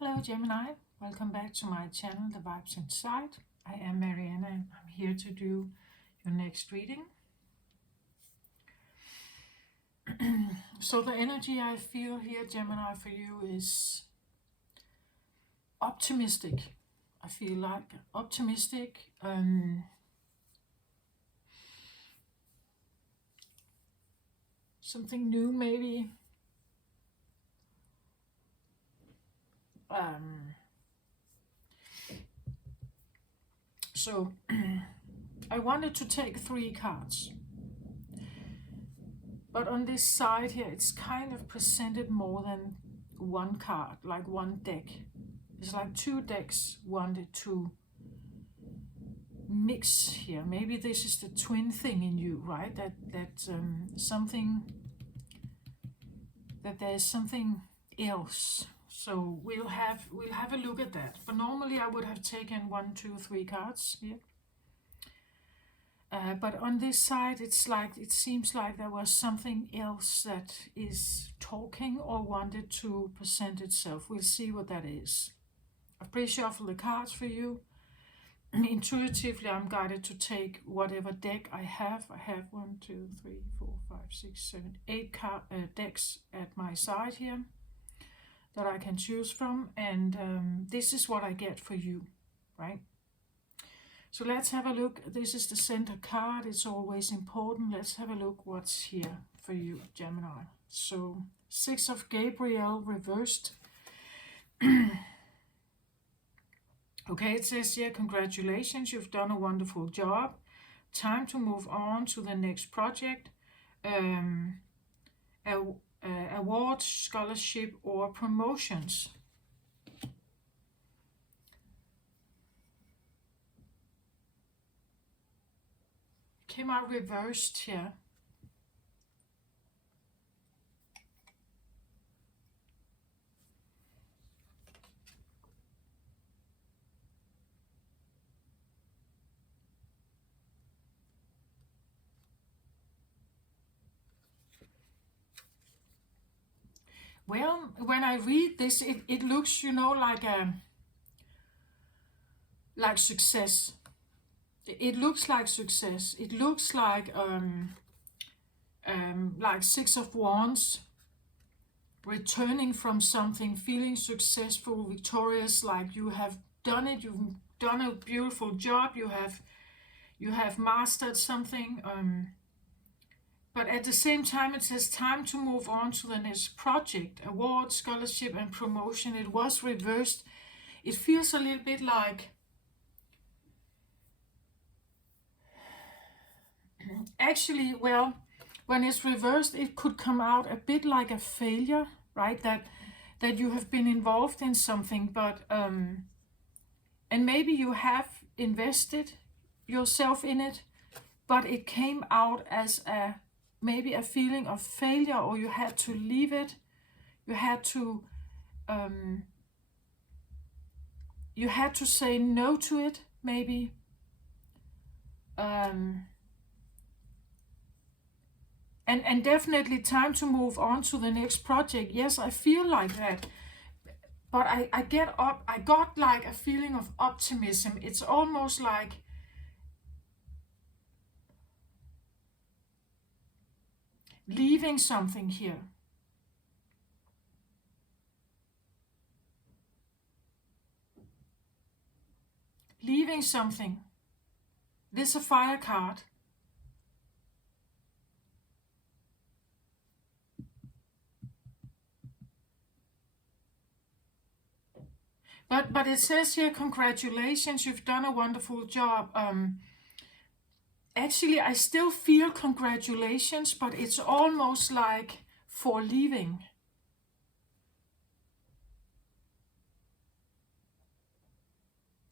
Hello Gemini, welcome back to my channel, The Vibes Inside. I am Mariana and I'm here to do your next reading. So the energy I feel here, Gemini, for you is optimistic. I feel like optimistic, something new maybe. So I wanted to take 3 cards. But on this side here, it's kind of presented more than one card, like one deck. It's like 2 decks wanted to mix here. Maybe this is the twin thing in you, right? That there's something else. So we'll have a look at that. But normally I would have taken 1, 2, 3 cards here. But on this side, it seems like there was something else that is talking or wanted to present itself. We'll see what that is. I've pre-shuffled the cards for you. Intuitively, I'm guided to take whatever deck I have. I have 1, 2, 3, 4, 5, 6, 7, 8 decks at my side here that I can choose from. And this is what I get for you, right? So let's have a look. This is the center card. It's always important. Let's have a look what's here for you, Gemini. So 6 of Gabriel reversed. Okay, it says here, congratulations, you've done a wonderful job. Time to move on to the next project. Award, scholarship, or promotions. Came out reversed here. Well, when I read this, it looks, you know, like success. It looks like success. It looks like 6 of Wands, returning from something, feeling successful, victorious, like you have done it. You've done a beautiful job. You have mastered something. But at the same time, it says time to move on to the next project, award, scholarship, and promotion. It was reversed. It feels a little bit like, actually, well, when it's reversed, it could come out a bit like a failure, right? That you have been involved in something, but and maybe you have invested yourself in it, but it came out as maybe a feeling of failure, or you had to leave it. You had to say no to it, maybe. And definitely time to move on to the next project. Yes, I feel like that. But I got like a feeling of optimism. It's almost like leaving something here. Leaving something. This is a fire card. But it says here, congratulations, you've done a wonderful job. Actually, I still feel congratulations, but it's almost like for leaving.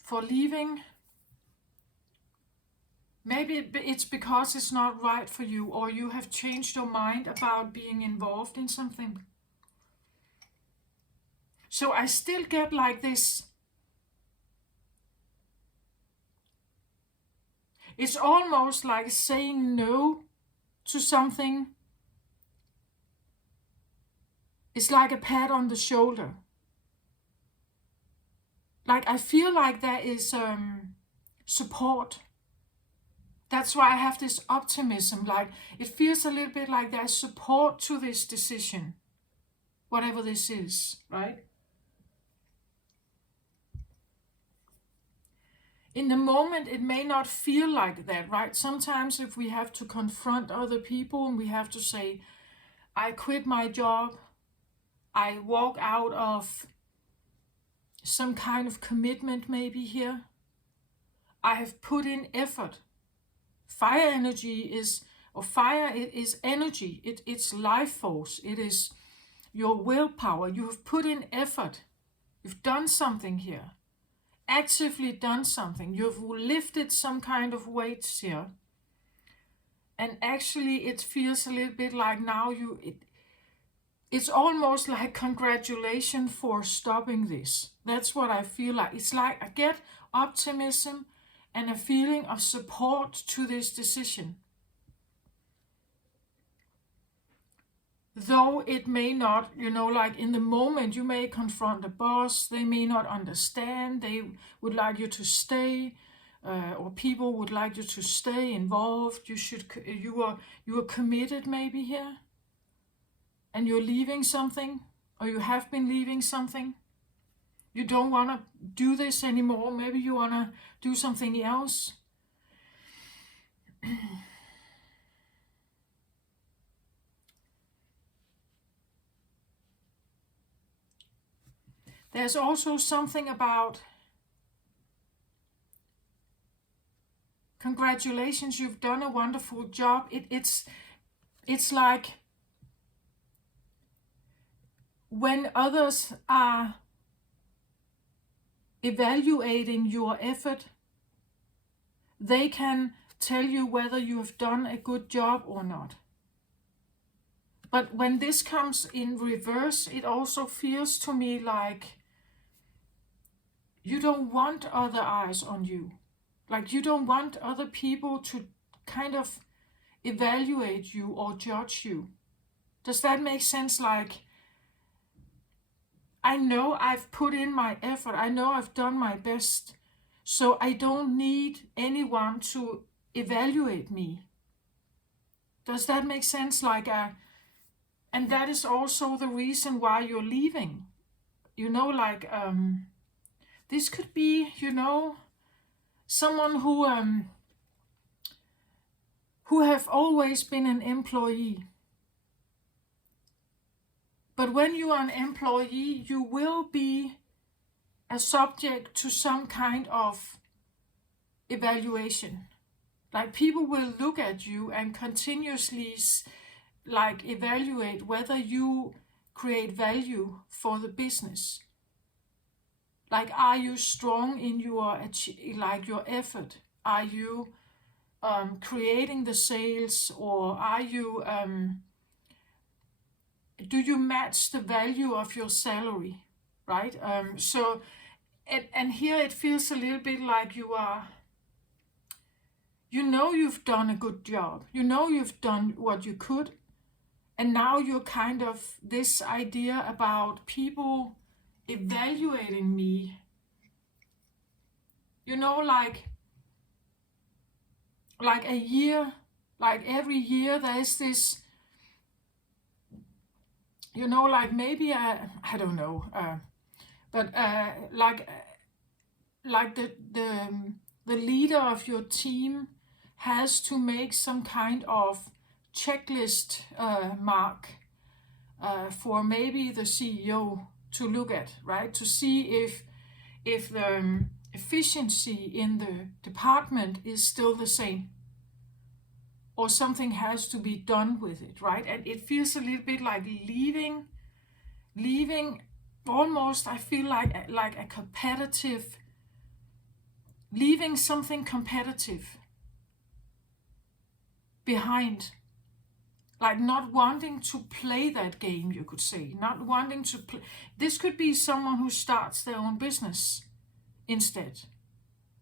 For leaving. Maybe it's because it's not right for you, or you have changed your mind about being involved in something. So I still get like this. It's almost like saying no to something. It's like a pat on the shoulder. like I feel like there is support. That's why I have this optimism. Like it feels a little bit like there's support to this decision, whatever this is, right? In the moment, it may not feel like that, right? Sometimes if we have to confront other people and we have to say, I quit my job, I walk out of some kind of commitment maybe here, I have put in effort. Fire energy is, or fire it is energy, it's life force, it is your willpower. You have put in effort, you've done something here, actively done something, you've lifted some kind of weights here. And actually it feels a little bit like now it's almost like congratulations for stopping this. That's what I feel like. It's like I get optimism and a feeling of support to this decision. Though it may not, like in the moment you may confront the boss, they may not understand, they would like you to stay, or people would like you to stay involved. You are committed maybe here, and you're leaving something, or you have been leaving something. You don't want to do this anymore. Maybe you want to do something else. There's also something about congratulations, you've done a wonderful job. It's like when others are evaluating your effort, they can tell you whether you have done a good job or not. But when this comes in reverse, it also feels to me like you don't want other eyes on you. Like you don't want other people to kind of evaluate you or judge you. Does that make sense? Like, I know I've put in my effort. I know I've done my best. So I don't need anyone to evaluate me. Does that make sense? And that is also the reason why you're leaving. This could be, someone who have always been an employee. But when you are an employee, you will be a subject to some kind of evaluation. Like people will look at you and continuously evaluate whether you create value for the business. Like, are you strong in your effort? Are you creating the sales, or are you do you match the value of your salary, right? And here it feels a little bit like you've done a good job. You've done what you could. And now you're kind of this idea about people evaluating me. Like a year, like every year there's this, maybe I don't know, but like the leader of your team has to make some kind of checklist mark for maybe the CEO to look at, right? To see if the efficiency in the department is still the same, or something has to be done with it, right? And it feels a little bit like leaving almost, I feel like a competitive, leaving something competitive behind. Like not wanting to play that game, you could say. Not wanting to play. This could be someone who starts their own business instead.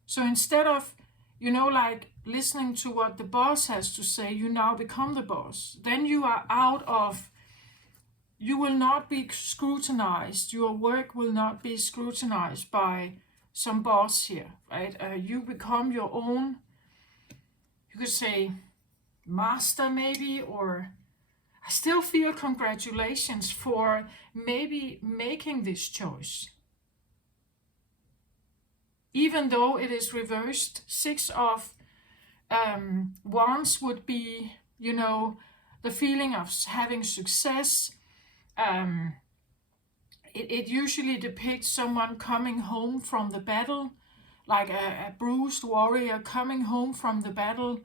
So instead of, listening to what the boss has to say, you now become the boss. Then you are you will not be scrutinized. Your work will not be scrutinized by some boss here, right? You become your own, you could say, master maybe, or I still feel congratulations for maybe making this choice. Even though it is reversed, 6 of Wands would be, you know, the feeling of having success. It usually depicts someone coming home from the battle, like a bruised warrior coming home from the battle,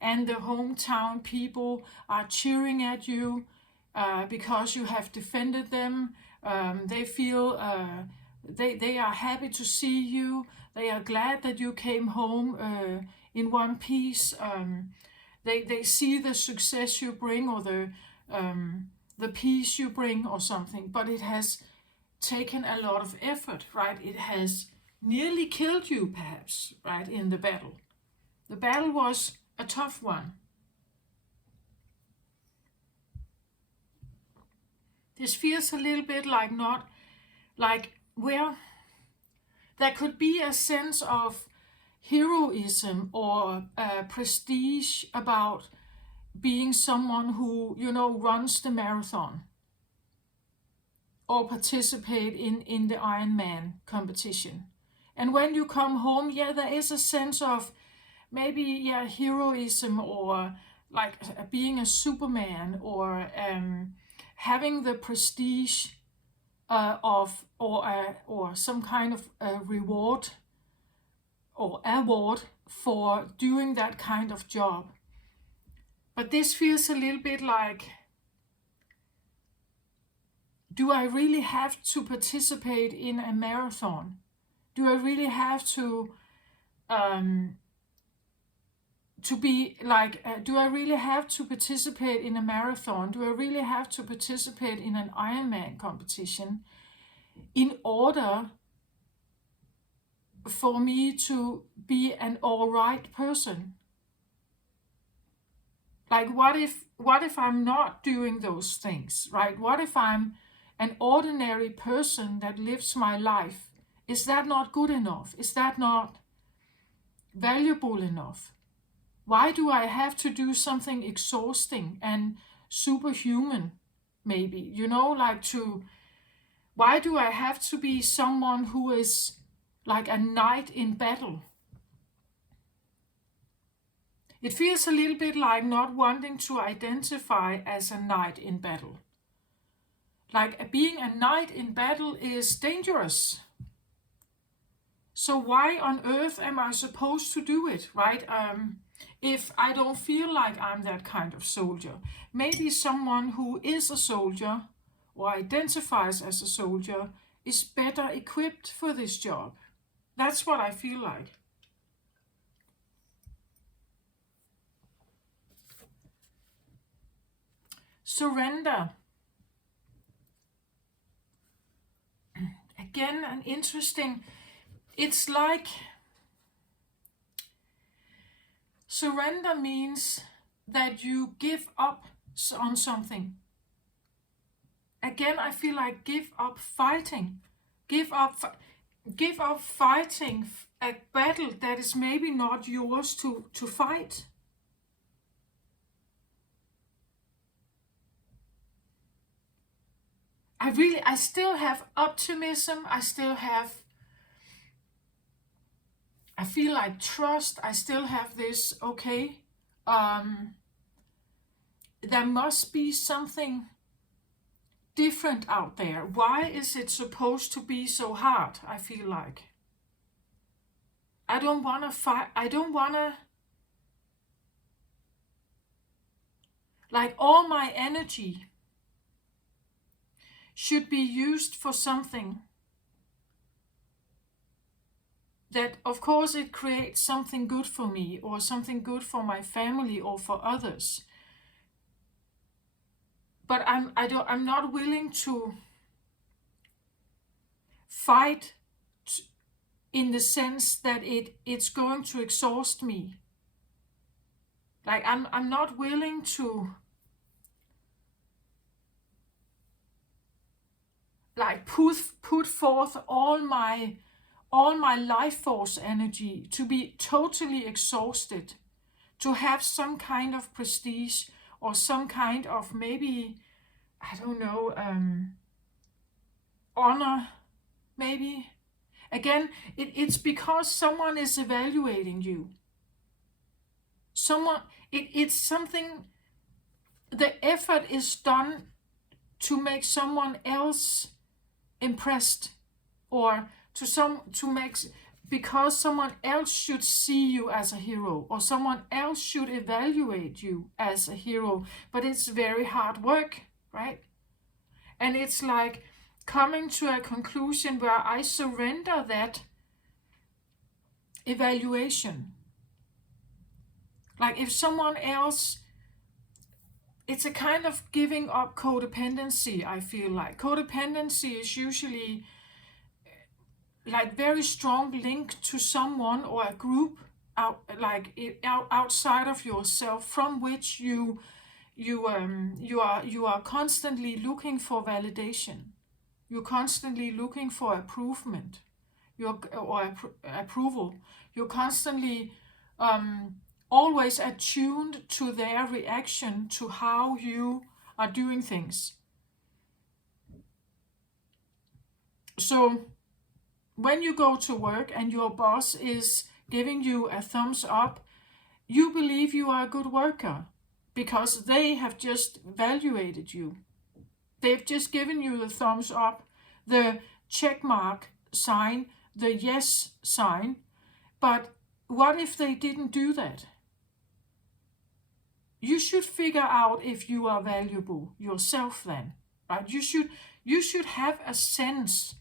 and the hometown people are cheering at you because you have defended them. They feel they are happy to see you. They are glad that you came home in one piece. They see the success you bring, or the peace you bring, or something. But it has taken a lot of effort, right? It has nearly killed you, perhaps, right, in the battle. The battle was a tough one. This feels a little bit like where there could be a sense of heroism or prestige about being someone who, you know, runs the marathon or participate in the Ironman competition. And when you come home, yeah, there is a sense of maybe, yeah, heroism, or like being a Superman, or having the prestige of, or some kind of reward or award for doing that kind of job. But this feels a little bit like, do I really have to participate in a marathon? Do I really have to be like, do I really have to participate in a marathon? Do I really have to participate in an Ironman competition in order for me to be an all right person? Like, what if I'm not doing those things, right? What if I'm an ordinary person that lives my life? Is that not good enough? Is that not valuable enough? Why do I have to do something exhausting and superhuman, maybe? You know, like why do I have to be someone who is like a knight in battle? It feels a little bit like not wanting to identify as a knight in battle. Like being a knight in battle is dangerous. So why on earth am I supposed to do it, right? If I don't feel like I'm that kind of soldier. Maybe someone who is a soldier or identifies as a soldier is better equipped for this job. That's what I feel like. Surrender. Again, an interesting, it's like surrender means that you give up on something. Again, I feel like give up fighting. Give up fighting a battle that is maybe not yours to fight. I still have optimism. I feel like trust. I still have this, okay, there must be something different out there. Why is it supposed to be so hard? I feel like I don't want to fight. I don't want to, like, all my energy should be used for something that, of course, it creates something good for me, or something good for my family, or for others. But I'm not willing to fight in the sense that it's going to exhaust me. Like, I'm not willing to, like, put forth all my all my life force energy, to be totally exhausted, to have some kind of prestige or some kind of, maybe, I don't know, honor, maybe. Again, it's because someone is evaluating you. It's something, the effort is done to make someone else impressed, or because someone else should see you as a hero, or someone else should evaluate you as a hero. But it's very hard work, right? And it's like coming to a conclusion where I surrender that evaluation. Like if someone else, it's a kind of giving up codependency, I feel like. Codependency is usually like very strong link to someone or a group outside of yourself, from which you are constantly looking for validation. You're constantly looking for improvement, approval. You're constantly always attuned to their reaction to how you are doing things. So when you go to work and your boss is giving you a thumbs up, you believe you are a good worker because they have just evaluated you. They've just given you the thumbs up, the check mark sign, the yes sign. But what if they didn't do that? You should figure out if you are valuable yourself then, right? You should have a sense,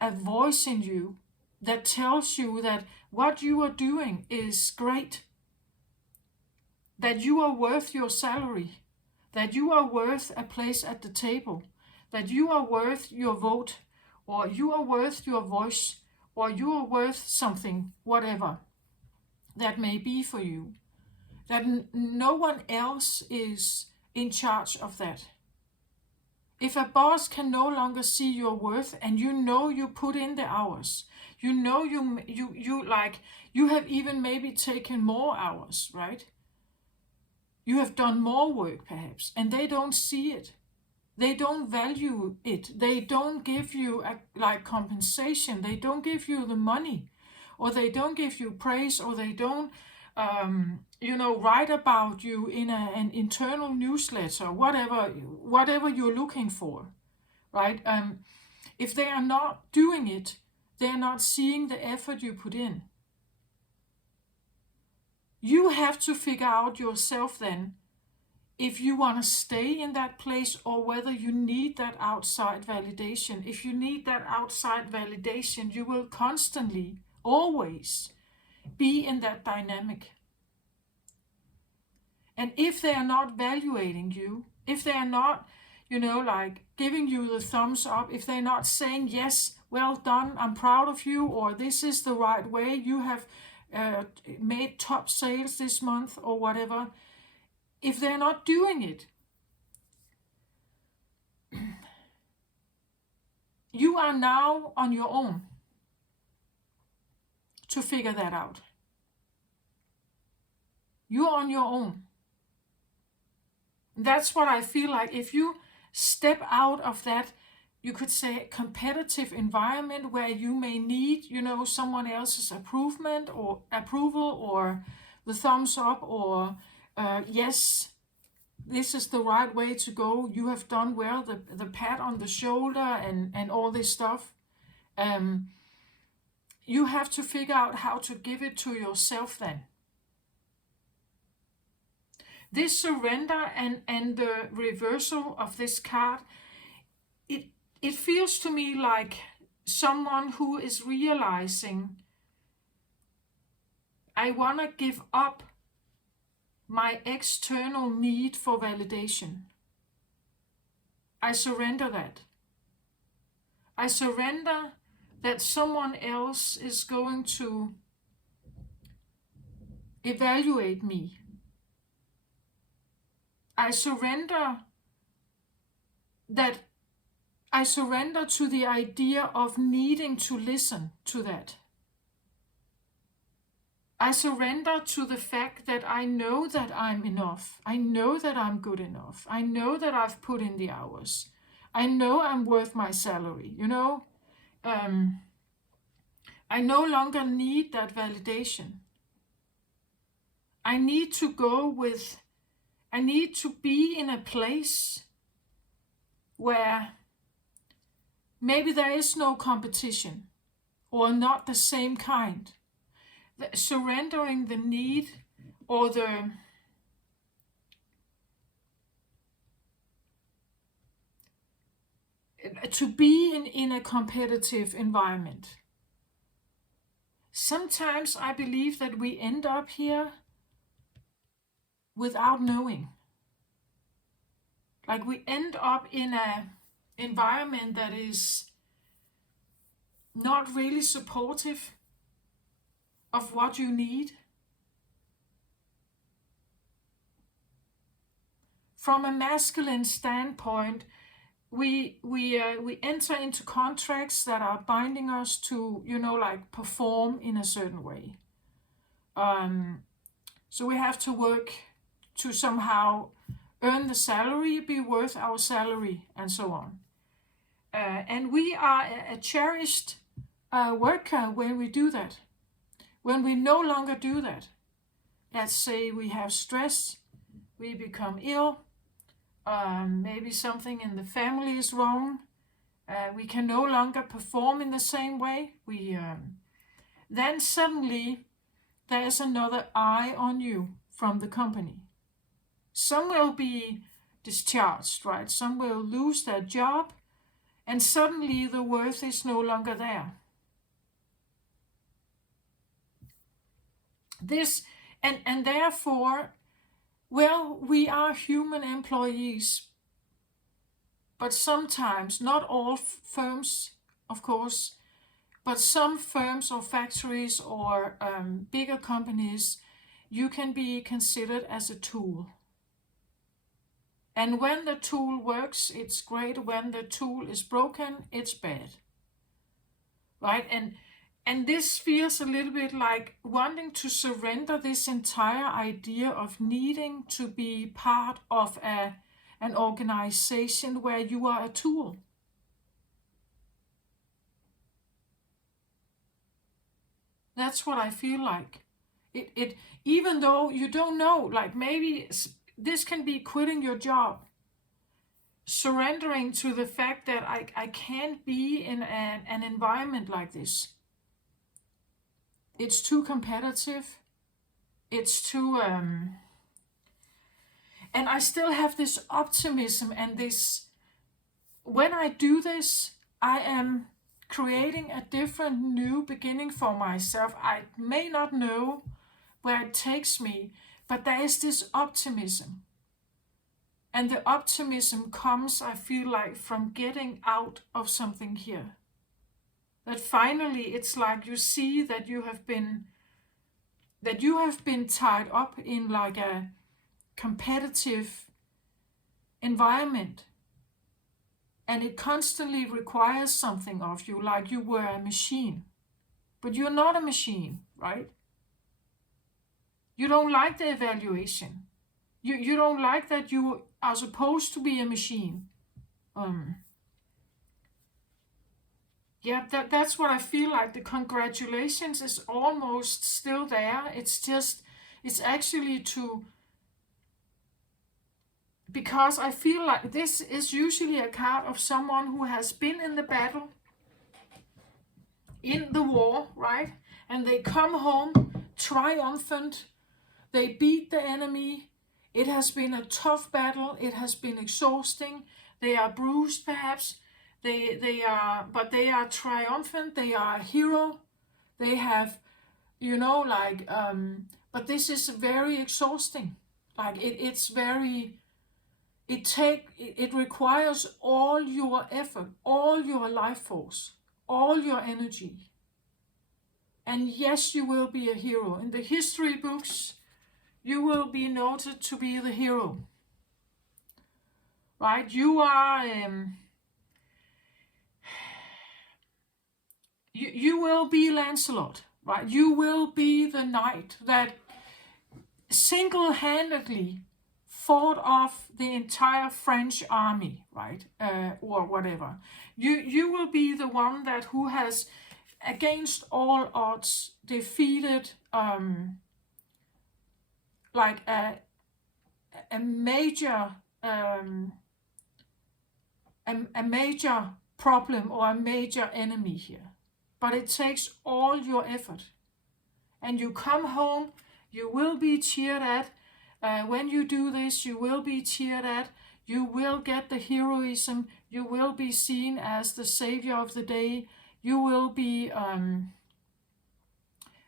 a voice in you that tells you that what you are doing is great, that you are worth your salary, that you are worth a place at the table, that you are worth your vote, or you are worth your voice, or you are worth something, whatever that may be for you. That no one else is in charge of that. If a boss can no longer see your worth, and you know you put in the hours, you know you have even maybe taken more hours, right? You have done more work perhaps, and they don't see it. They don't value it. They don't give you compensation. They don't give you the money, or they don't give you praise, or they don't write about you in an internal newsletter, whatever you're looking for, right? If they are not doing it, they're not seeing the effort you put in. You have to figure out yourself then if you want to stay in that place, or whether you need that outside validation. If you need that outside validation, you will constantly, always be in that dynamic. And if they are not evaluating you, if they are not, giving you the thumbs up, if they're not saying, yes, well done, I'm proud of you, or this is the right way, you have made top sales this month, or whatever, if they're not doing it, you are now on your own to figure that out. You're on your own. That's what I feel like. If you step out of that, you could say, competitive environment where you may need, someone else's approval, or the thumbs up, or yes, this is the right way to go, you have done well, the pat on the shoulder, and all this stuff. You have to figure out how to give it to yourself then. This surrender and the reversal of this card, it feels to me like someone who is realizing, I want to give up my external need for validation. I surrender that. I surrender that someone else is going to evaluate me. I surrender that I surrender to the idea of needing to listen to that. I surrender to the fact that I know that I'm enough. I know that I'm good enough. I know that I've put in the hours. I know I'm worth my salary, you know. I no longer need that validation. I need to be in a place where maybe there is no competition or not the same kind. Surrendering the need or to be in a competitive environment. Sometimes I believe that we end up here without knowing. Like we end up in an environment that is not really supportive of what you need. From a masculine standpoint, we enter into contracts that are binding us to, like perform in a certain way. So we have to work to somehow earn the salary, be worth our salary, and so on. And we are a cherished worker when we do that. When we no longer do that, let's say we have stress, we become ill, maybe something in the family is wrong, we can no longer perform in the same way, then suddenly there's another eye on you from the company. Some will be discharged, right? Some will lose their job, and suddenly the worth is no longer there. And therefore, well, we are human employees, but sometimes, not all firms, of course, but some firms or factories or bigger companies, you can be considered as a tool. And when the tool works, it's great. When the tool is broken, it's bad. Right? And this feels a little bit like wanting to surrender this entire idea of needing to be part of an organization where you are a tool. That's what I feel like. It even though you don't know, like maybe this can be quitting your job, surrendering to the fact that I can't be in an environment like this. It's too competitive. It's too and I still have this optimism and this, when I do this, I am creating a different new beginning for myself. I may not know where it takes me, but there is this optimism. And the optimism comes, I feel like, from getting out of something here. That finally it's like you see that you have been tied up in like a competitive environment, and it constantly requires something of you, like you were a machine. But you're not a machine, right? You don't like the evaluation. You don't like that you are supposed to be a machine. Yeah, that's what I feel like. The congratulations is almost still there. It's actually because I feel like this is usually a card of someone who has been in the battle, in the war, right? And they come home triumphant. They beat the enemy. It has been a tough battle. It has been exhausting. They are bruised, perhaps. They are triumphant. They are a hero. They have, but this is very exhausting. Like it requires all your effort, all your life force, all your energy. And yes, you will be a hero. In the history books, you will be noted to be the hero. Right? You are you will be Lancelot, right? You will be the knight that single-handedly fought off the entire French army, right? Or whatever. You will be the one that who has, against all odds, defeated like a major a major problem or a major enemy here. But it takes all your effort. And you come home, you will be cheered at. When you do this, you will be cheered at. You will get the heroism. You will be seen as the savior of the day. You will be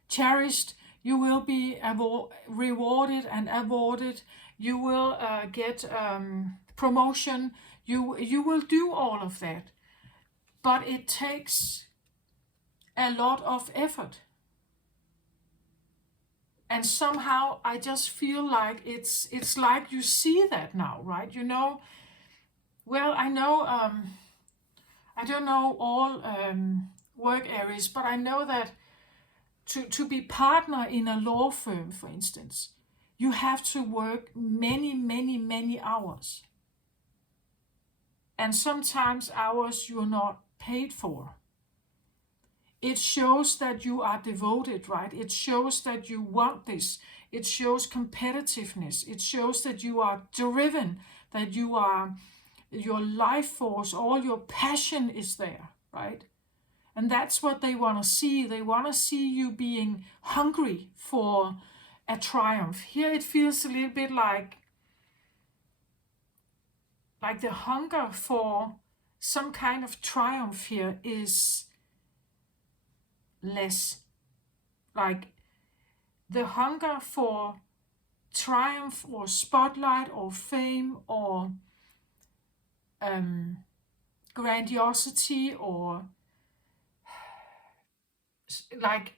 cherished. You will be rewarded and awarded. You will get promotion. You will do all of that. But it takes a lot of effort. And somehow I just feel like it's like you see that now, right? You know, well, I know, I don't know all work areas, but I know that to be partner in a law firm, for instance, you have to work many, many, many hours. And sometimes hours you're not paid for. It shows that you are devoted, right? It shows that you want this. It shows competitiveness. It shows that you are driven, that you are, your life force, all your passion is there, right? And that's what they want to see. They want to see you being hungry for a triumph. Here it feels a little bit like the hunger for some kind of triumph here is less. Like the hunger for triumph or spotlight or fame or grandiosity or like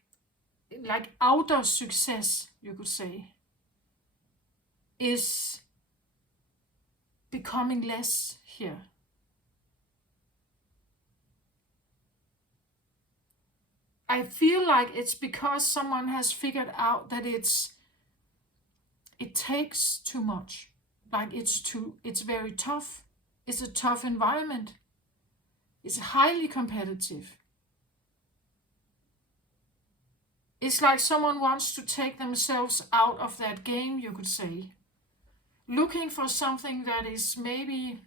outer success, you could say, is becoming less here. I feel like it's because someone has figured out that it takes too much. Like it's very tough. It's a tough environment. It's highly competitive. It's like someone wants to take themselves out of that game, you could say. Looking for something that is maybe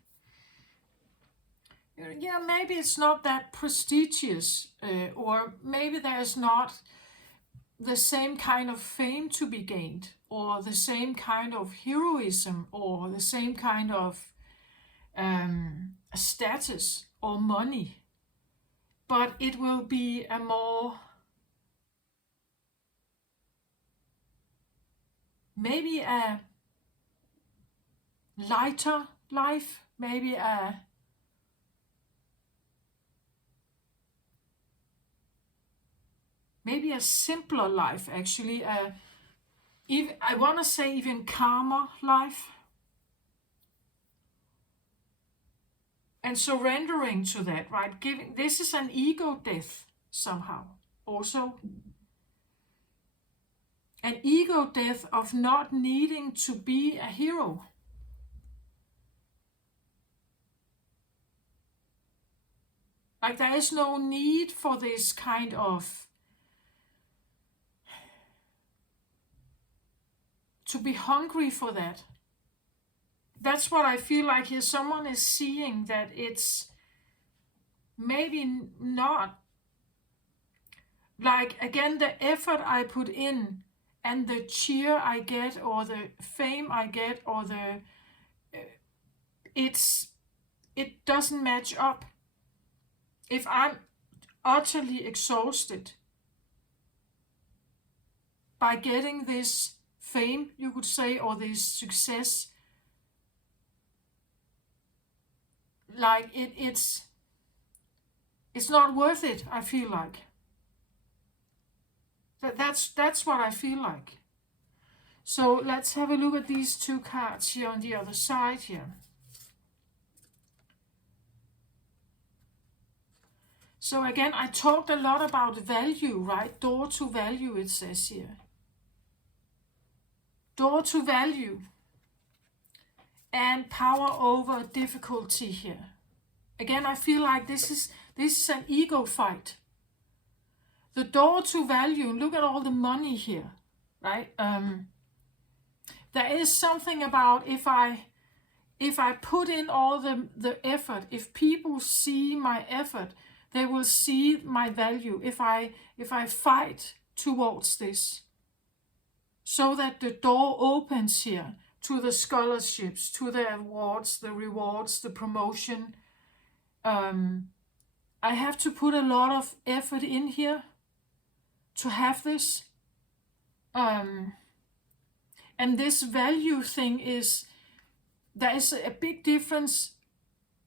it's not that prestigious, or maybe there's not the same kind of fame to be gained, or the same kind of heroism, or the same kind of status or money. But it will be a more, maybe a lighter life, maybe a simpler life, actually. Even, I want to say even calmer life. And surrendering to that, right? This is an ego death somehow. Also, an ego death of not needing to be a hero. Like there is no need for this kind of, to be hungry for that. That's what I feel like here. Someone is seeing that it's maybe not, like, again, the effort I put in and the cheer I get or the fame I get or it doesn't match up. If I'm utterly exhausted by getting this fame, you could say, or this success, like it's not worth it, I feel like. That's what I feel like. So let's have a look at these two cards here on the other side here. So again, I talked a lot about value, right? Door to value, it says here. Door to value and power over difficulty here. Again, I feel like this is an ego fight. The door to value, look at all the money here, right? There is something about if I put in all the effort, if people see my effort, they will see my value. If I fight towards this, so that the door opens here to the scholarships, to the awards, the rewards, the promotion. I have to put a lot of effort in here to have this. And this value thing there is a big difference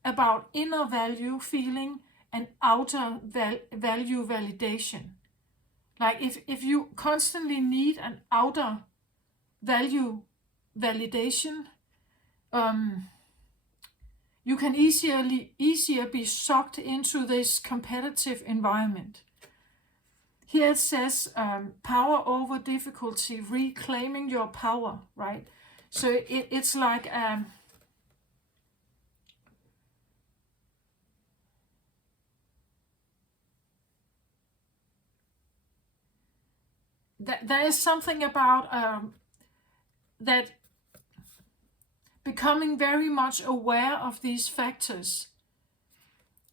about inner value feeling and outer value validation. Like if you constantly need an outer value validation, you can easier be sucked into this competitive environment. Here it says power over difficulty, reclaiming your power, right? So it's like there is something about that becoming very much aware of these factors,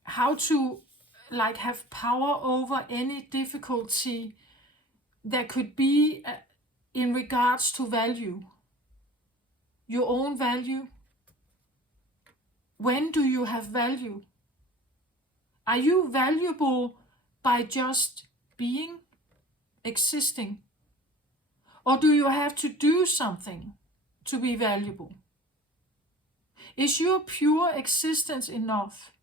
how to like have power over any difficulty that could be in regards to value, your own value. When do you have value? Are you valuable by just being, existing? Or do you have to do something to be valuable? Is your pure existence enough?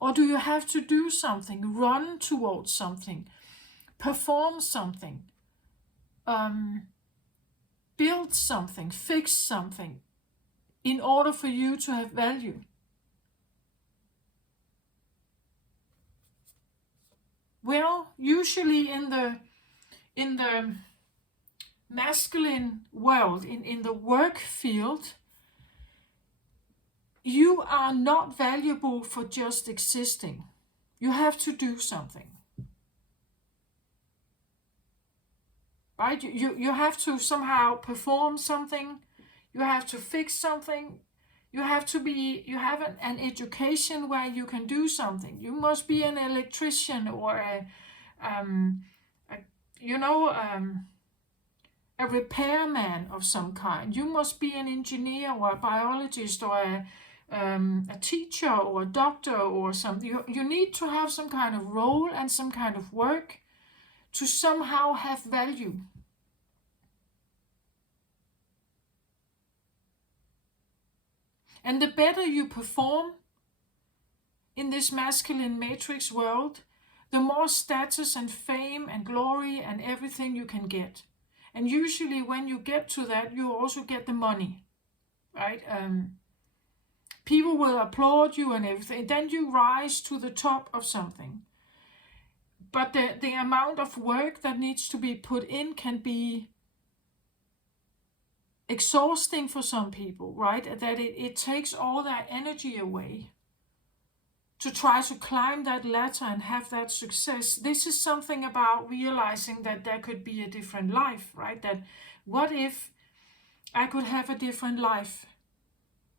Or do you have to do something, run towards something, perform something, build something, fix something in order for you to have value? Well, usually in the masculine world, in the work field, you are not valuable for just existing. You have to do something. Right? You have to somehow perform something. You have to fix something. You have an education where you can do something. You must be an electrician or a repairman of some kind. You must be an engineer or a biologist or a teacher or a doctor or something. You need to have some kind of role and some kind of work to somehow have value. And the better you perform in this masculine matrix world, the more status and fame and glory and everything you can get. And usually when you get to that, you also get the money, right? People will applaud you and everything. Then you rise to the top of something. But the amount of work that needs to be put in can be exhausting for some people, right? That it takes all that energy away to try to climb that ladder and have that success. This is something about realizing that there could be a different life, right? That what if I could have a different life?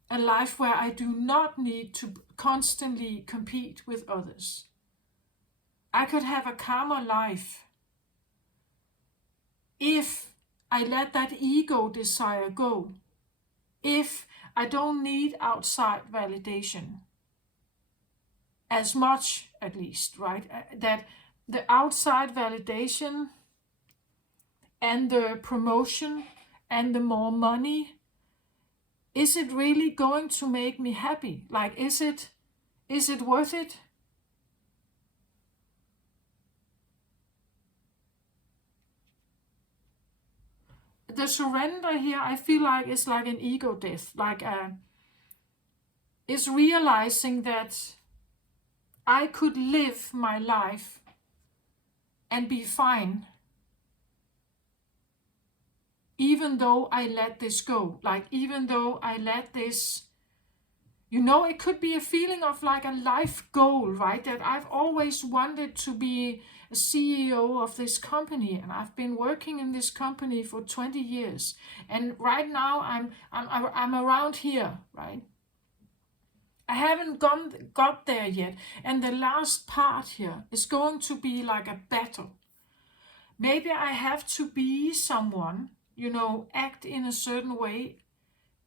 A life where I do not need to constantly compete with others. I could have a calmer life if I let that ego desire go. If I don't need outside validation. As much, at least, right? That the outside validation and the promotion and the more money, is it really going to make me happy? Like, is it worth it? The surrender here, I feel like it's like an ego death. Like, it's realizing that I could live my life and be fine even though I let this go. Like, even though I let this, it could be a feeling of like a life goal, right? That I've always wanted to be a CEO of this company, and I've been working in this company for 20 years. And right now I'm around here, right? I haven't got there yet. And the last part here is going to be like a battle. Maybe I have to be someone, act in a certain way,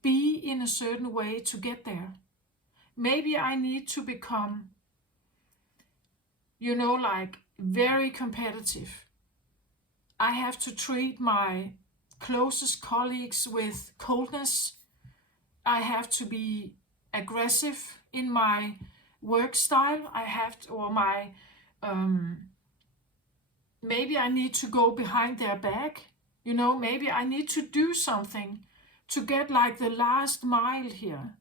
be in a certain way to get there. Maybe I need to become, like very competitive. I have to treat my closest colleagues with coldness. I have to be aggressive in my work style. I have to, or my, maybe I need to go behind their back. Maybe I need to do something to get like the last mile here,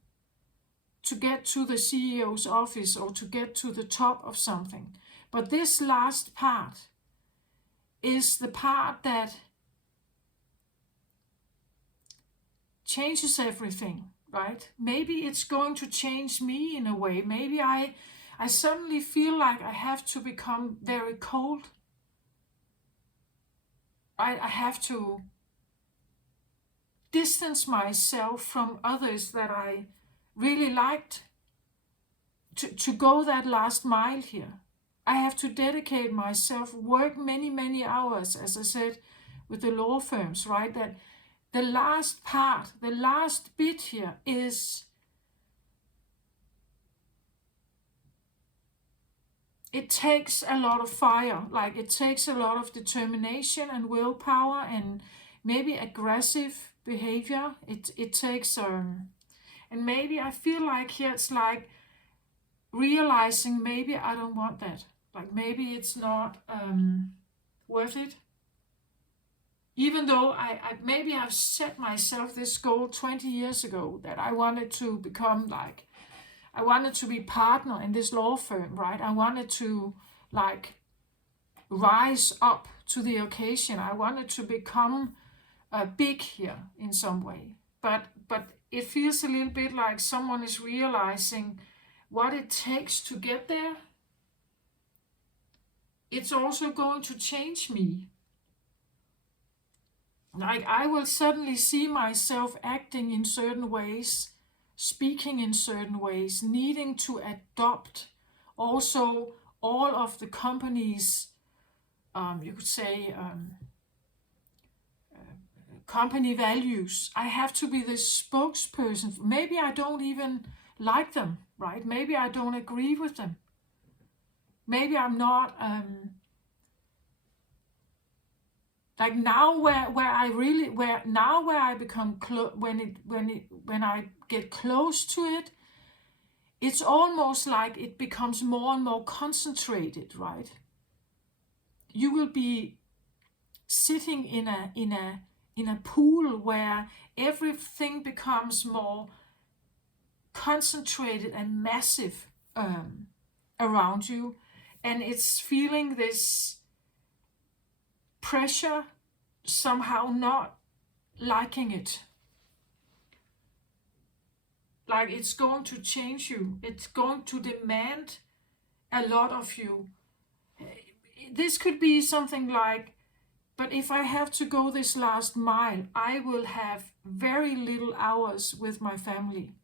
to get to the CEO's office or to get to the top of something. But this last part is the part that changes everything, right? Maybe it's going to change me in a way. Maybe I suddenly feel like I have to become very cold. Right? I have to distance myself from others that I really liked to go that last mile here. I have to dedicate myself, work many, many hours, as I said, with the law firms, right? That the last part, the last bit here is, it takes a lot of fire, like it takes a lot of determination and willpower and maybe aggressive behavior. It takes, and maybe I feel like here it's like realizing maybe I don't want that. Like maybe it's not worth it. Even though maybe I've set myself this goal 20 years ago that I wanted to become like, I wanted to be partner in this law firm, right? I wanted to like rise up to the occasion. I wanted to become big here in some way. But it feels a little bit like someone is realizing what it takes to get there. It's also going to change me. Like I will suddenly see myself acting in certain ways, speaking in certain ways, needing to adopt also all of the company's, you could say, company values. I have to be the spokesperson. Maybe I don't even like them, right? Maybe I don't agree with them. Maybe I'm not like now where I become when I get close to it, it's almost like it becomes more and more concentrated, right? You will be sitting in a pool where everything becomes more concentrated and massive around you, and it's feeling this pressure, somehow not liking it. Like it's going to change you. It's going to demand a lot of you. This could be something like, but if I have to go this last mile, I will have very little hours with my family.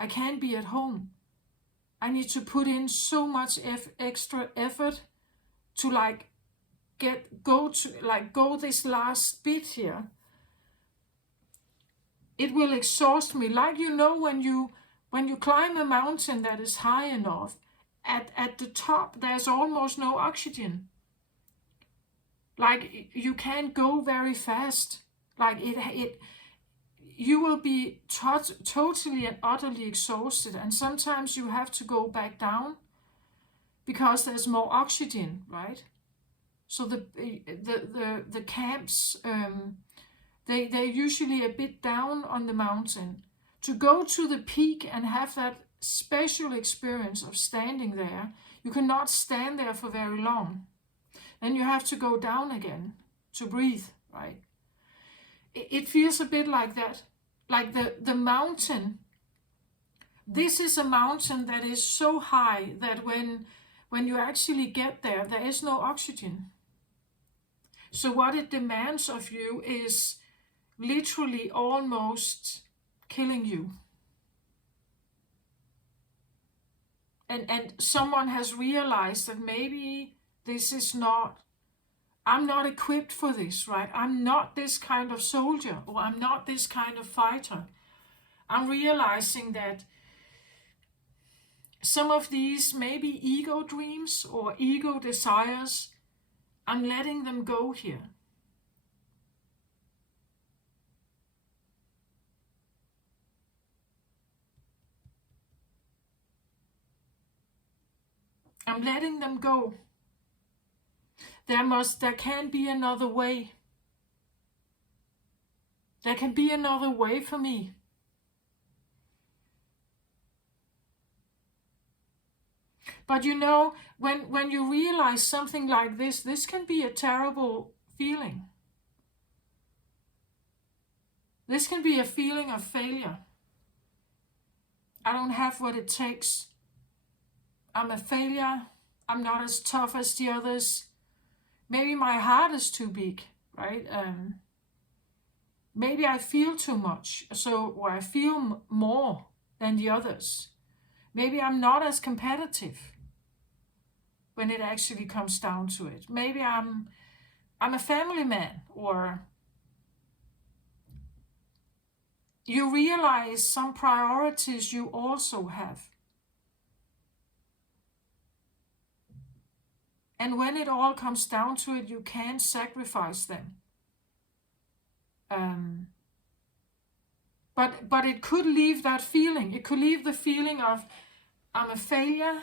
I can't be at home. I need to put in so much extra effort to like go this last bit here. It will exhaust me. Like when you climb a mountain that is high enough, at the top there's almost no oxygen. Like you can't go very fast. Like you will be totally and utterly exhausted, and sometimes you have to go back down because there's more oxygen, right? So the camps, they're usually a bit down on the mountain. To go to the peak and have that special experience of standing there. You cannot stand there for very long. Then you have to go down again to breathe, right? It feels a bit like that. Like the mountain. This is a mountain that is so high that when you actually get there, there is no oxygen. So what it demands of you is literally almost killing you. And someone has realized that maybe this is not, I'm not equipped for this, right? I'm not this kind of soldier, or I'm not this kind of fighter. I'm realizing that some of these maybe ego dreams or ego desires, I'm letting them go here. I'm letting them go. There can be another way. There can be another way for me. But you know, when you realize something like this can be a terrible feeling. This can be a feeling of failure. I don't have what it takes. I'm a failure. I'm not as tough as the others. Maybe my heart is too big, right? Maybe I feel too much, or I feel more than the others. Maybe I'm not as competitive when it actually comes down to it. Maybe I'm a family man, or you realize some priorities you also have. And when it all comes down to it, you can't sacrifice them. But it could leave that feeling. It could leave the feeling of, I'm a failure.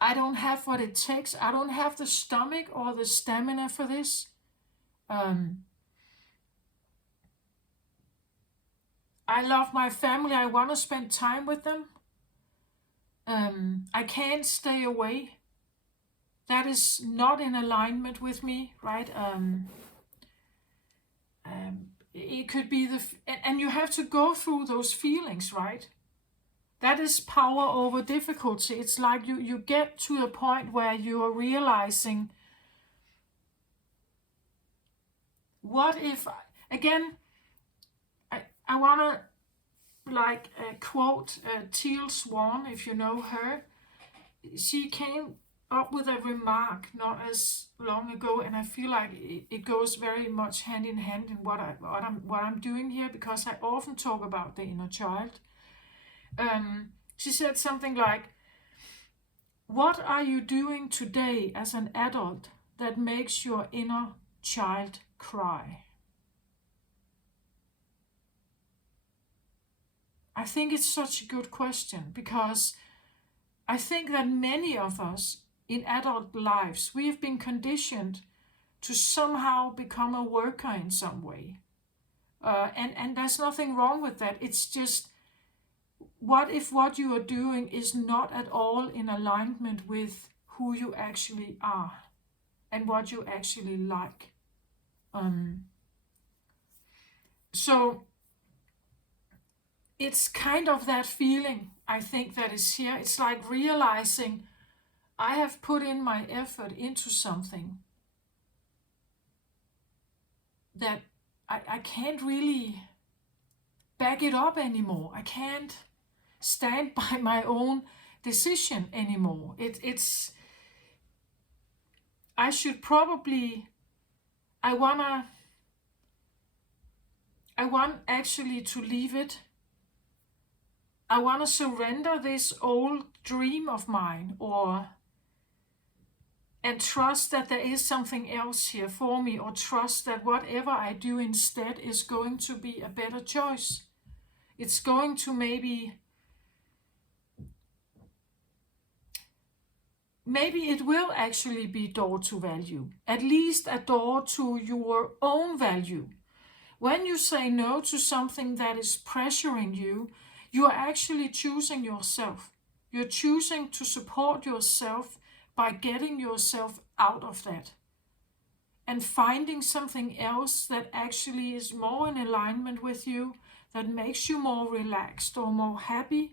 I don't have what it takes. I don't have the stomach or the stamina for this. I love my family. I want to spend time with them. I can't stay away. That is not in alignment with me, right? It could be and you have to go through those feelings, right? That is power over difficulty. It's like you get to a point where you are realizing, what if, again, I want to quote Teal Swan, if you know her. She came up with a remark not as long ago, and I feel like it goes very much hand in hand in what I'm doing here, because I often talk about the inner child. She said something like, what are you doing today as an adult that makes your inner child cry? I think it's such a good question, because I think that many of us in adult lives, we have been conditioned to somehow become a worker in some way. And there's nothing wrong with that. It's just, what if what you are doing is not at all in alignment with who you actually are and what you actually like? So it's kind of that feeling, I think, that is here. It's like realizing, I have put in my effort into something that I can't really back it up anymore. I can't stand by my own decision anymore. I should probably, I want actually to leave it. I want to surrender this old dream of mine, and trust that there is something else here for me, or trust that whatever I do instead is going to be a better choice. It's going to maybe it will actually be door to value, at least a door to your own value. When you say no to something that is pressuring you, You are actually choosing yourself. You're choosing to support yourself by getting yourself out of that and finding something else that actually is more in alignment with you, that makes you more relaxed or more happy,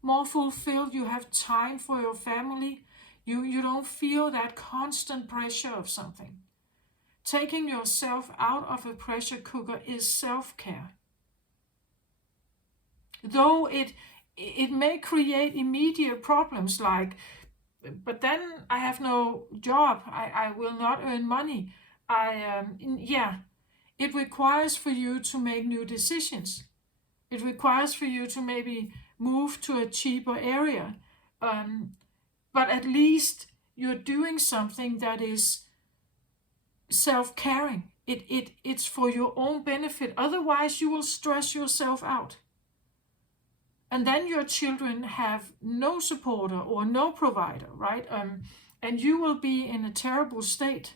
more fulfilled. You have time for your family. You don't feel that constant pressure of something. Taking yourself out of a pressure cooker is self-care. Though it may create immediate problems like, but then I have no job, I will not earn money. It requires for you to make new decisions. It requires for you to maybe move to a cheaper area. But at least you're doing something that is self-caring. It's for your own benefit. Otherwise, you will stress yourself out. And then your children have no supporter or no provider, right? And you will be in a terrible state.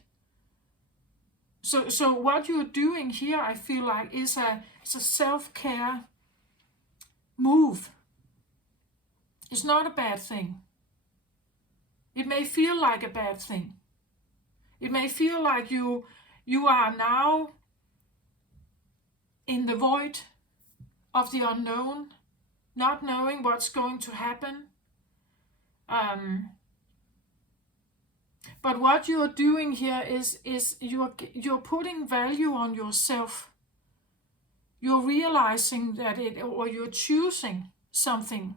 So what you're doing here, I feel like, is a self-care move. It's not a bad thing. It may feel like a bad thing. It may feel like you are now in the void of the unknown, not knowing what's going to happen. But what you're doing here is you're putting value on yourself. You're realizing that or you're choosing something.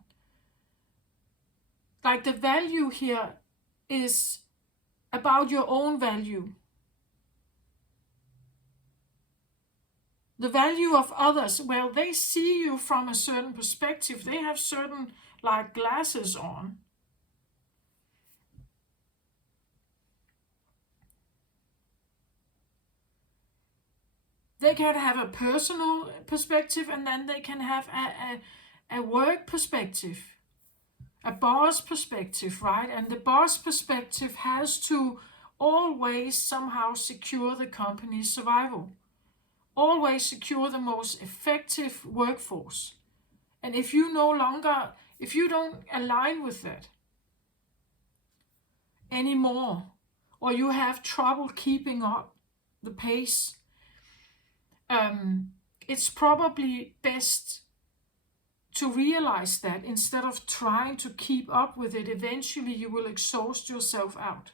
Like the value here is about your own value. The value of others, well, they see you from a certain perspective. They have certain like glasses on. They can have a personal perspective, and then they can have a work perspective, a boss perspective, right? And the boss perspective has to always somehow secure the company's survival. Always secure the most effective workforce. And if you don't align with that anymore, or you have trouble keeping up the pace, it's probably best to realize that instead of trying to keep up with it. Eventually you will exhaust yourself out.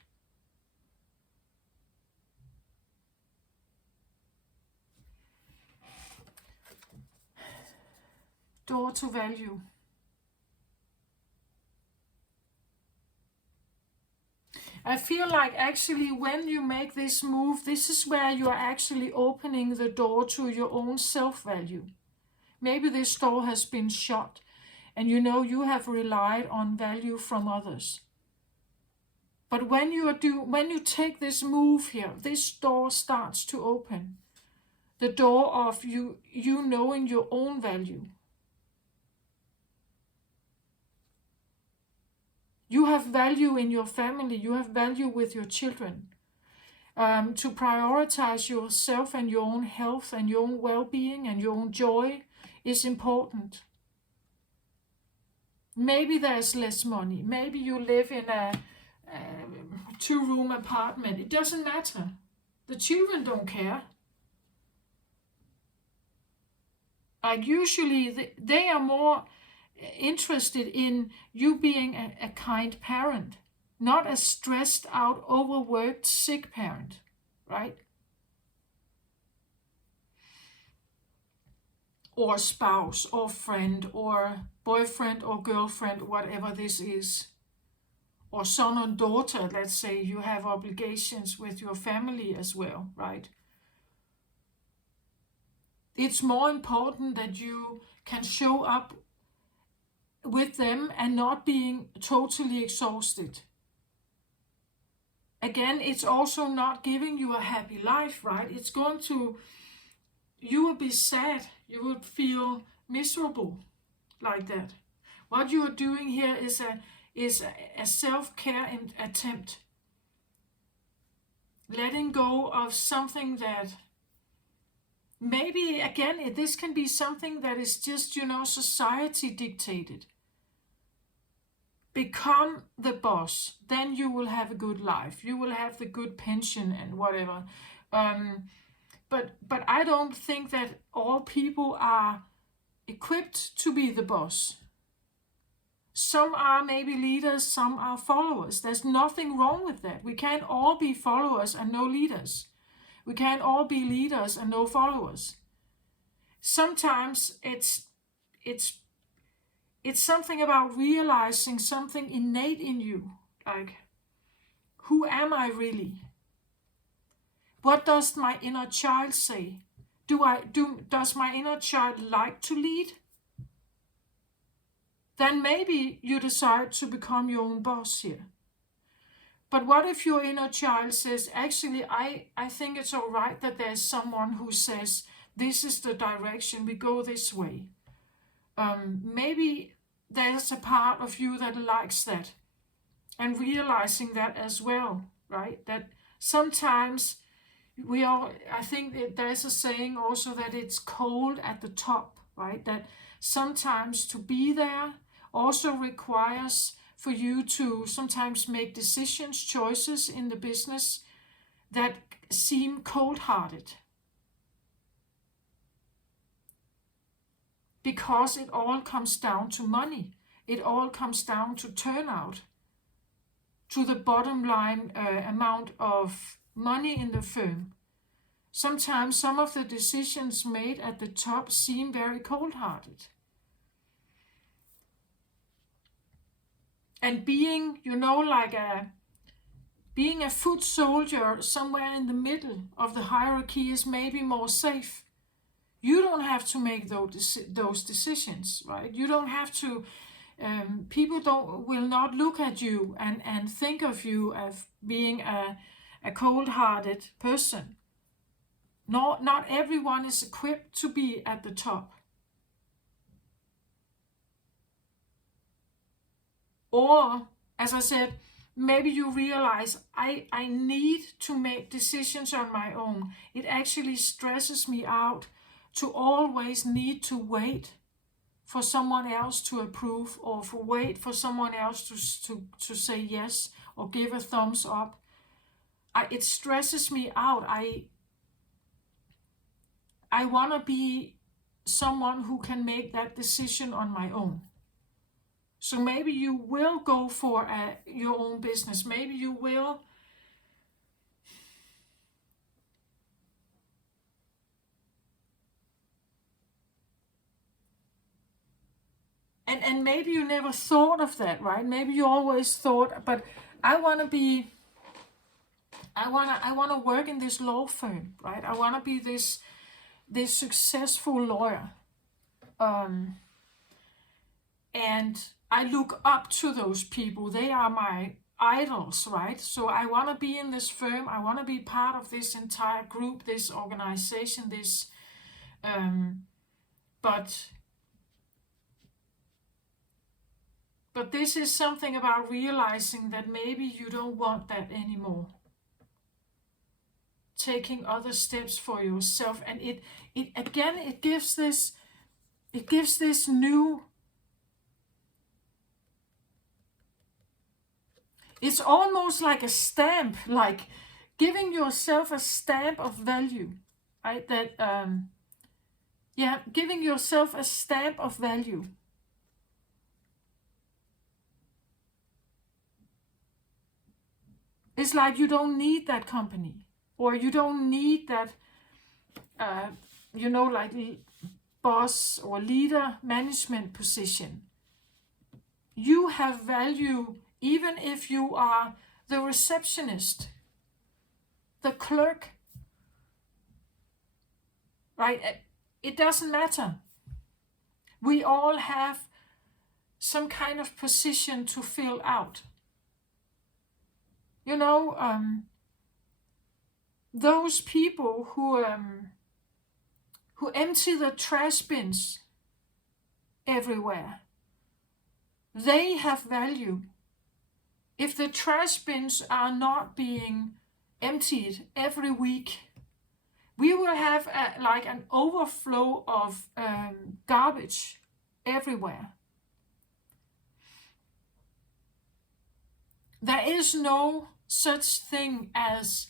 Door to value. I feel like actually when you make this move, this is where you are actually opening the door to your own self-value. Maybe this door has been shut and you have relied on value from others. But when you take this move here, this door starts to open. The door of you knowing your own value. You have value in your family. You have value with your children. To prioritize yourself and your own health and your own well-being and your own joy is important. Maybe there's less money. Maybe you live in a 2-room apartment. It doesn't matter. The children don't care. Like usually they are more interested in you being a kind parent, not a stressed out, overworked, sick parent, right? Or spouse, or friend, or boyfriend, or girlfriend, whatever this is. Or son or daughter, let's say you have obligations with your family as well, right? It's more important that you can show up with them and not being totally exhausted. Again, it's also not giving you a happy life, right? You will be sad, you will feel miserable like that. What you are doing here is a self-care attempt. Letting go of something that maybe again, this can be something that is just, society dictated. Become the boss, then you will have a good life. You will have the good pension and whatever. But I don't think that all people are equipped to be the boss. Some are maybe leaders, some are followers. There's nothing wrong with that. We can't all be followers and no leaders. We can't all be leaders and no followers. Sometimes it's something about realizing something innate in you, like, who am I really? What does my inner child say? Does my inner child like to lead? Then maybe you decide to become your own boss here. But what if your inner child says, actually, I think it's all right that there's someone who says, this is the direction, we go this way. Maybe there's a part of you that likes that, and realizing that as well, right? That sometimes I think that there's a saying also that it's cold at the top, right? That sometimes to be there also requires for you to sometimes make decisions, choices in the business that seem cold-hearted. Because it all comes down to money. It all comes down to turnout, to the bottom line amount of money in the firm. Sometimes some of the decisions made at the top seem very cold-hearted. And being, being a foot soldier somewhere in the middle of the hierarchy is maybe more safe. You don't have to make those decisions, right? You don't have to, people will not look at you and think of you as being a cold-hearted person. Not everyone is equipped to be at the top. Or, as I said, maybe you realize I need to make decisions on my own. It actually stresses me out to always need to wait for someone else to approve, or wait for someone else to say yes or give a thumbs up. It stresses me out. I want to be someone who can make that decision on my own. So maybe you will go for your own business. Maybe you will and maybe you never thought of that, right? Maybe you always thought, but I want to work in this law firm, right? I want to be this successful lawyer. And I look up to those people. They are my idols, right? So I want to be in this firm. I want to be part of this entire group, this organization, this, but this is something about realizing that maybe you don't want that anymore. Taking other steps for yourself, and it gives this new. It's almost like a stamp, like giving yourself a stamp of value, right? That, giving yourself a stamp of value. It's like you don't need that company, or you don't need that, like boss or leader management position. You have value even if you are the receptionist, the clerk, right? It doesn't matter. We all have some kind of position to fill out. Those people who empty the trash bins everywhere, they have value. If the trash bins are not being emptied every week, We will have like an overflow of garbage everywhere. There is no such thing as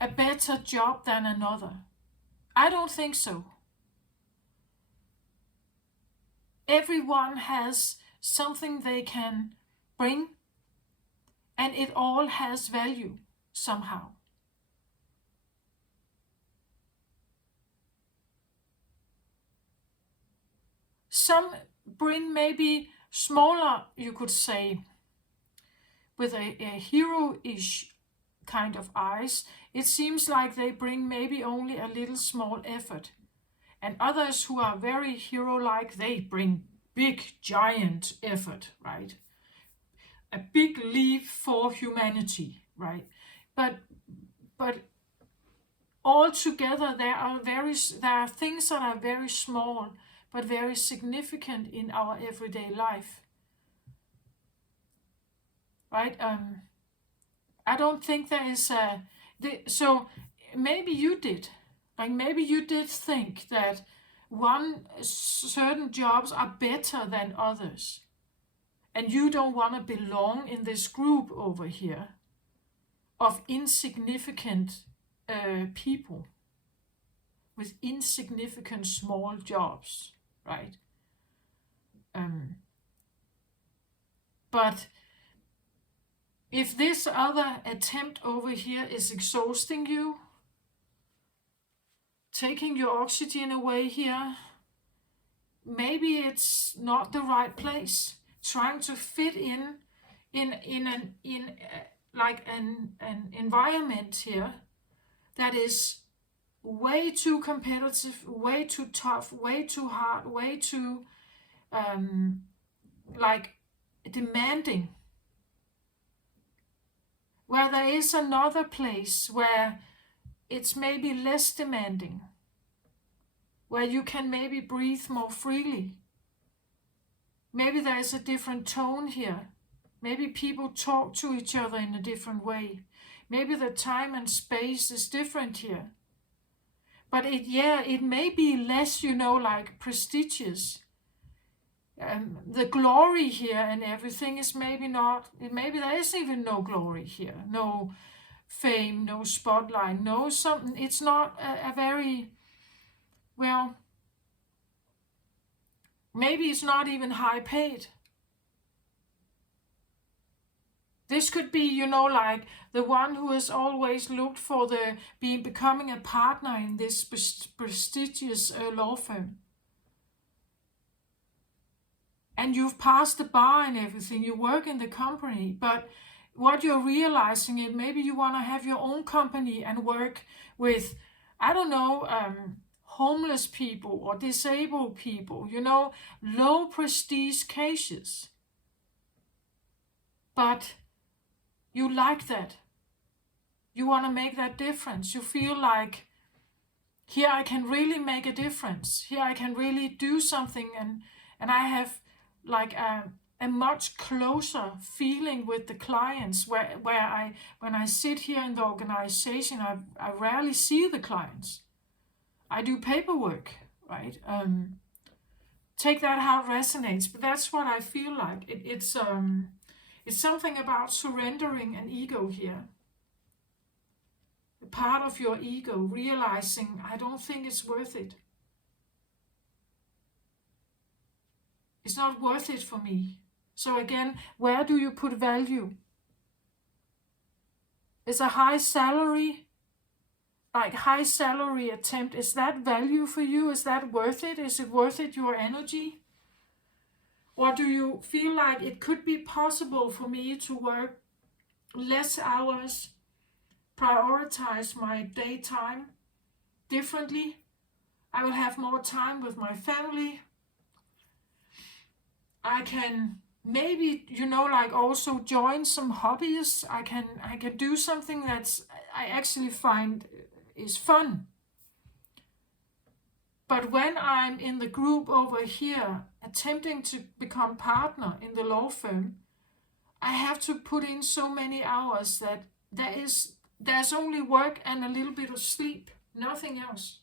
a better job than another. I don't think so. Everyone has something they can bring, and it all has value somehow. Some bring maybe smaller, you could say, with a hero-ish kind of eyes. It seems like they bring maybe only a little small effort. And others who are very hero-like, they bring big, giant effort, right? A big leap for humanity, right? But altogether, there are things that are very small, but very significant in our everyday life, right? I don't think there is so maybe you did. Like maybe you did think that certain jobs are better than others. And you don't want to belong in this group over here of insignificant people with insignificant small jobs, right? But if this other attempt over here is exhausting you, taking your oxygen away here, maybe it's not the right place. Trying to fit in like an environment here that is way too competitive, way too tough, way too hard, way too like demanding. Where there is another place where it's maybe less demanding, where you can maybe breathe more freely. Maybe there is a different tone here. Maybe people talk to each other in a different way. Maybe the time and space is different here. But it may be less, like prestigious. The glory here and everything is maybe not, maybe there is even no glory here. No fame, no spotlight, no something. It's not a very, well, maybe it's not even high paid. This could be, like the one who has always looked for becoming a partner in this prestigious law firm. And you've passed the bar and everything, you work in the company, but what you're realizing is maybe you want to have your own company and work with, I don't know, homeless people or disabled people, low prestige cases. But you like that. You want to make that difference. You feel like, here I can really make a difference. Here I can really do something, and I have like a much closer feeling with the clients where when I sit here in the organization, I rarely see the clients. I do paperwork, right? Take that how it resonates, but that's what I feel like. It's something about surrendering an ego here. A part of your ego realizing, I don't think it's worth it. It's not worth it for me. So again, where do you put value? Is a high salary attempt, is that value for you? Is that worth it? Is it worth it, your energy? Or do you feel like it could be possible for me to work less hours, prioritize my daytime differently? I will have more time with my family. I can maybe, like also join some hobbies. I can do something I actually find is fun. But when I'm in the group over here, attempting to become partner in the law firm, I have to put in so many hours that there's only work and a little bit of sleep. Nothing else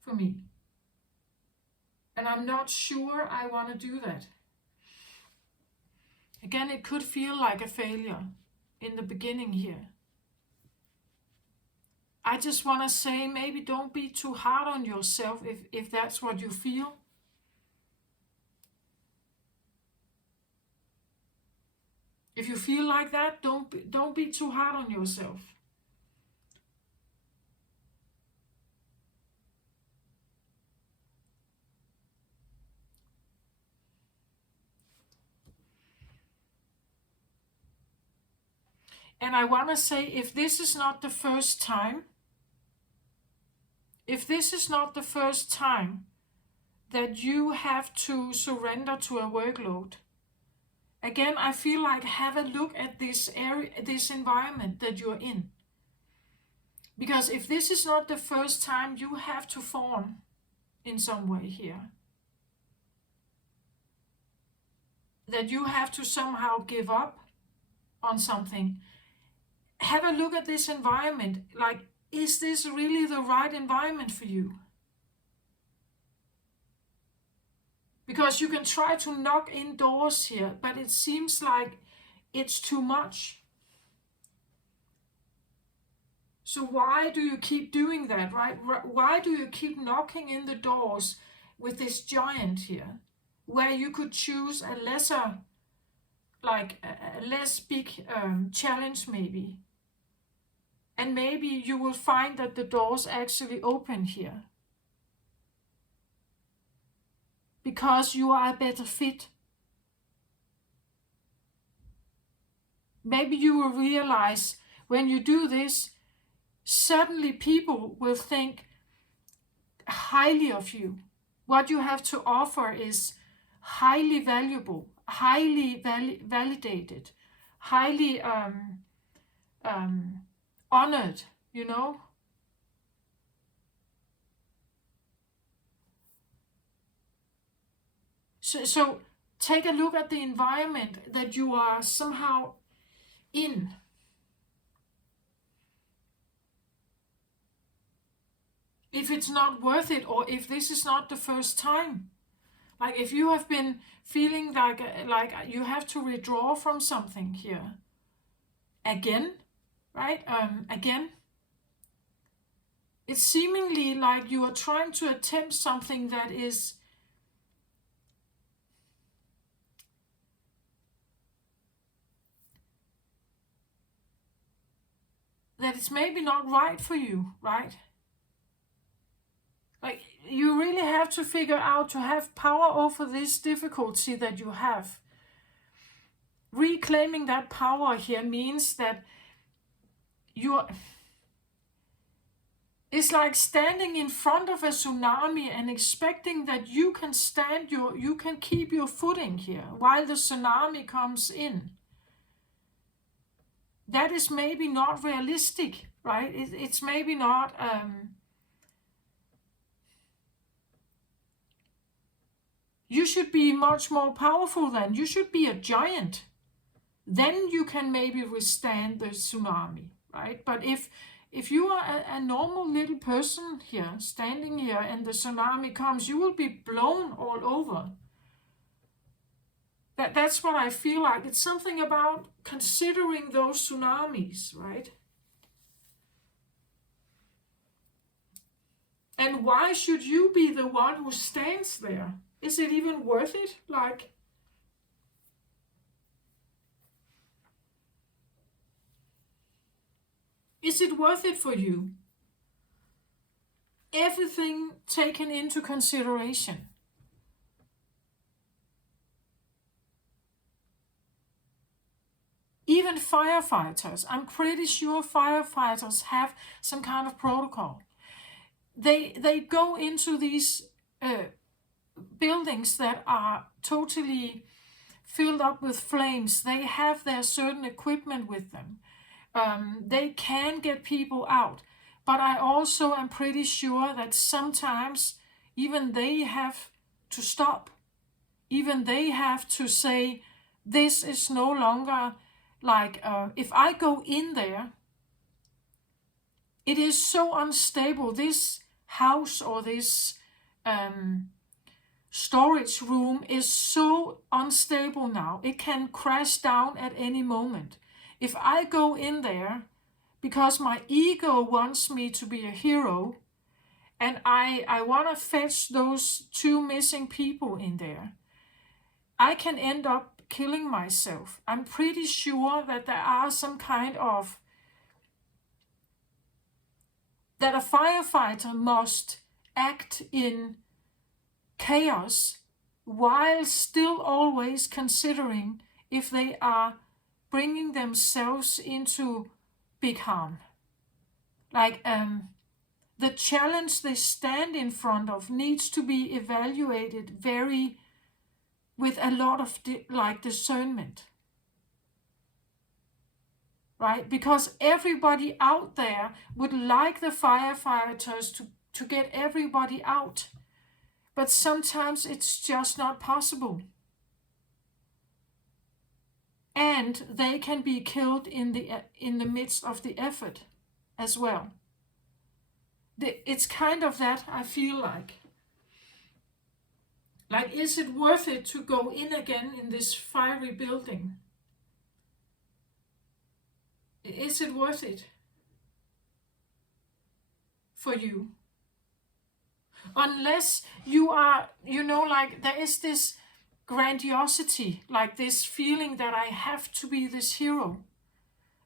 for me. And I'm not sure I want to do that. Again, it could feel like a failure in the beginning here. I just want to say, maybe don't be too hard on yourself if that's what you feel. If you feel like that, don't be too hard on yourself. And I want to say, if this is not the first time that you have to surrender to a workload, again, I feel like have a look at this area, this environment that you're in. Because if this is not the first time you have to fawn in some way here, that you have to somehow give up on something, have a look at this environment. Like, is this really the right environment for you? Because you can try to knock indoors here, but it seems like it's too much. So why do you keep doing that, right? Why do you keep knocking in the doors with this giant here, where you could choose a lesser, like a less big challenge maybe? And maybe you will find that the doors actually open here. Because you are a better fit. Maybe you will realize when you do this, suddenly people will think highly of you. What you have to offer is highly valuable, highly validated, highly honored, you know? So take a look at the environment that you are somehow in. If it's not worth it, or if this is not the first time. Like if you have been feeling like you have to withdraw from something here. Again, right? Again. It's seemingly like you are trying to attempt something that is it's maybe not right for you, right? Like you really have to figure out to have power over this difficulty that you have. Reclaiming that power here means that it's like standing in front of a tsunami and expecting that you can keep your footing here while the tsunami comes in. That is maybe not realistic, right? It's maybe not. You should be much more powerful then. You should be a giant. Then you can maybe withstand the tsunami, right? But if you are a normal little person here, standing here, and the tsunami comes, you will be blown all over. That's what I feel like. It's something about considering those tsunamis, right? And why should you be the one who stands there? Is it even worth it? Like, is it worth it for you? Everything taken into consideration. Even firefighters, I'm pretty sure firefighters have some kind of protocol. They go into these buildings that are totally filled up with flames. They have their certain equipment with them. They can get people out. But I also am pretty sure that sometimes even they have to stop. Even they have to say, this is no longer like, if I go in there, it is so unstable. This house or this storage room is so unstable now. It can crash down at any moment. If I go in there because my ego wants me to be a hero, and I want to fetch those 2 missing people in there, I can end up killing myself. I'm pretty sure that there are some kind of, that a firefighter must act in chaos while still always considering if they are bringing themselves into big harm. Like the challenge they stand in front of needs to be evaluated with a lot of discernment, right? Because everybody out there would like the firefighters to get everybody out, but sometimes it's just not possible. And they can be killed in the midst of the effort as well. It's kind of that, I feel like. Like, is it worth it to go in again in this fiery building? Is it worth it for you? Unless you are, like there is this grandiosity, like this feeling that I have to be this hero.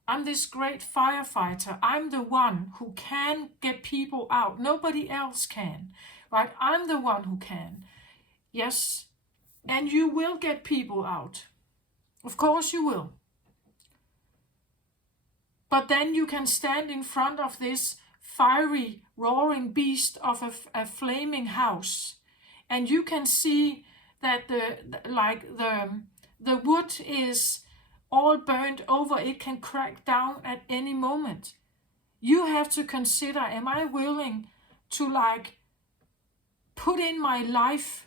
I'm this great firefighter. I'm the one who can get people out. Nobody else can, right? I'm the one who can. Yes, and you will get people out. Of course you will. But then you can stand in front of this fiery, roaring beast of a flaming house, and you can see that the wood is all burned over. It can crack down at any moment. You have to consider, am I willing to put in my life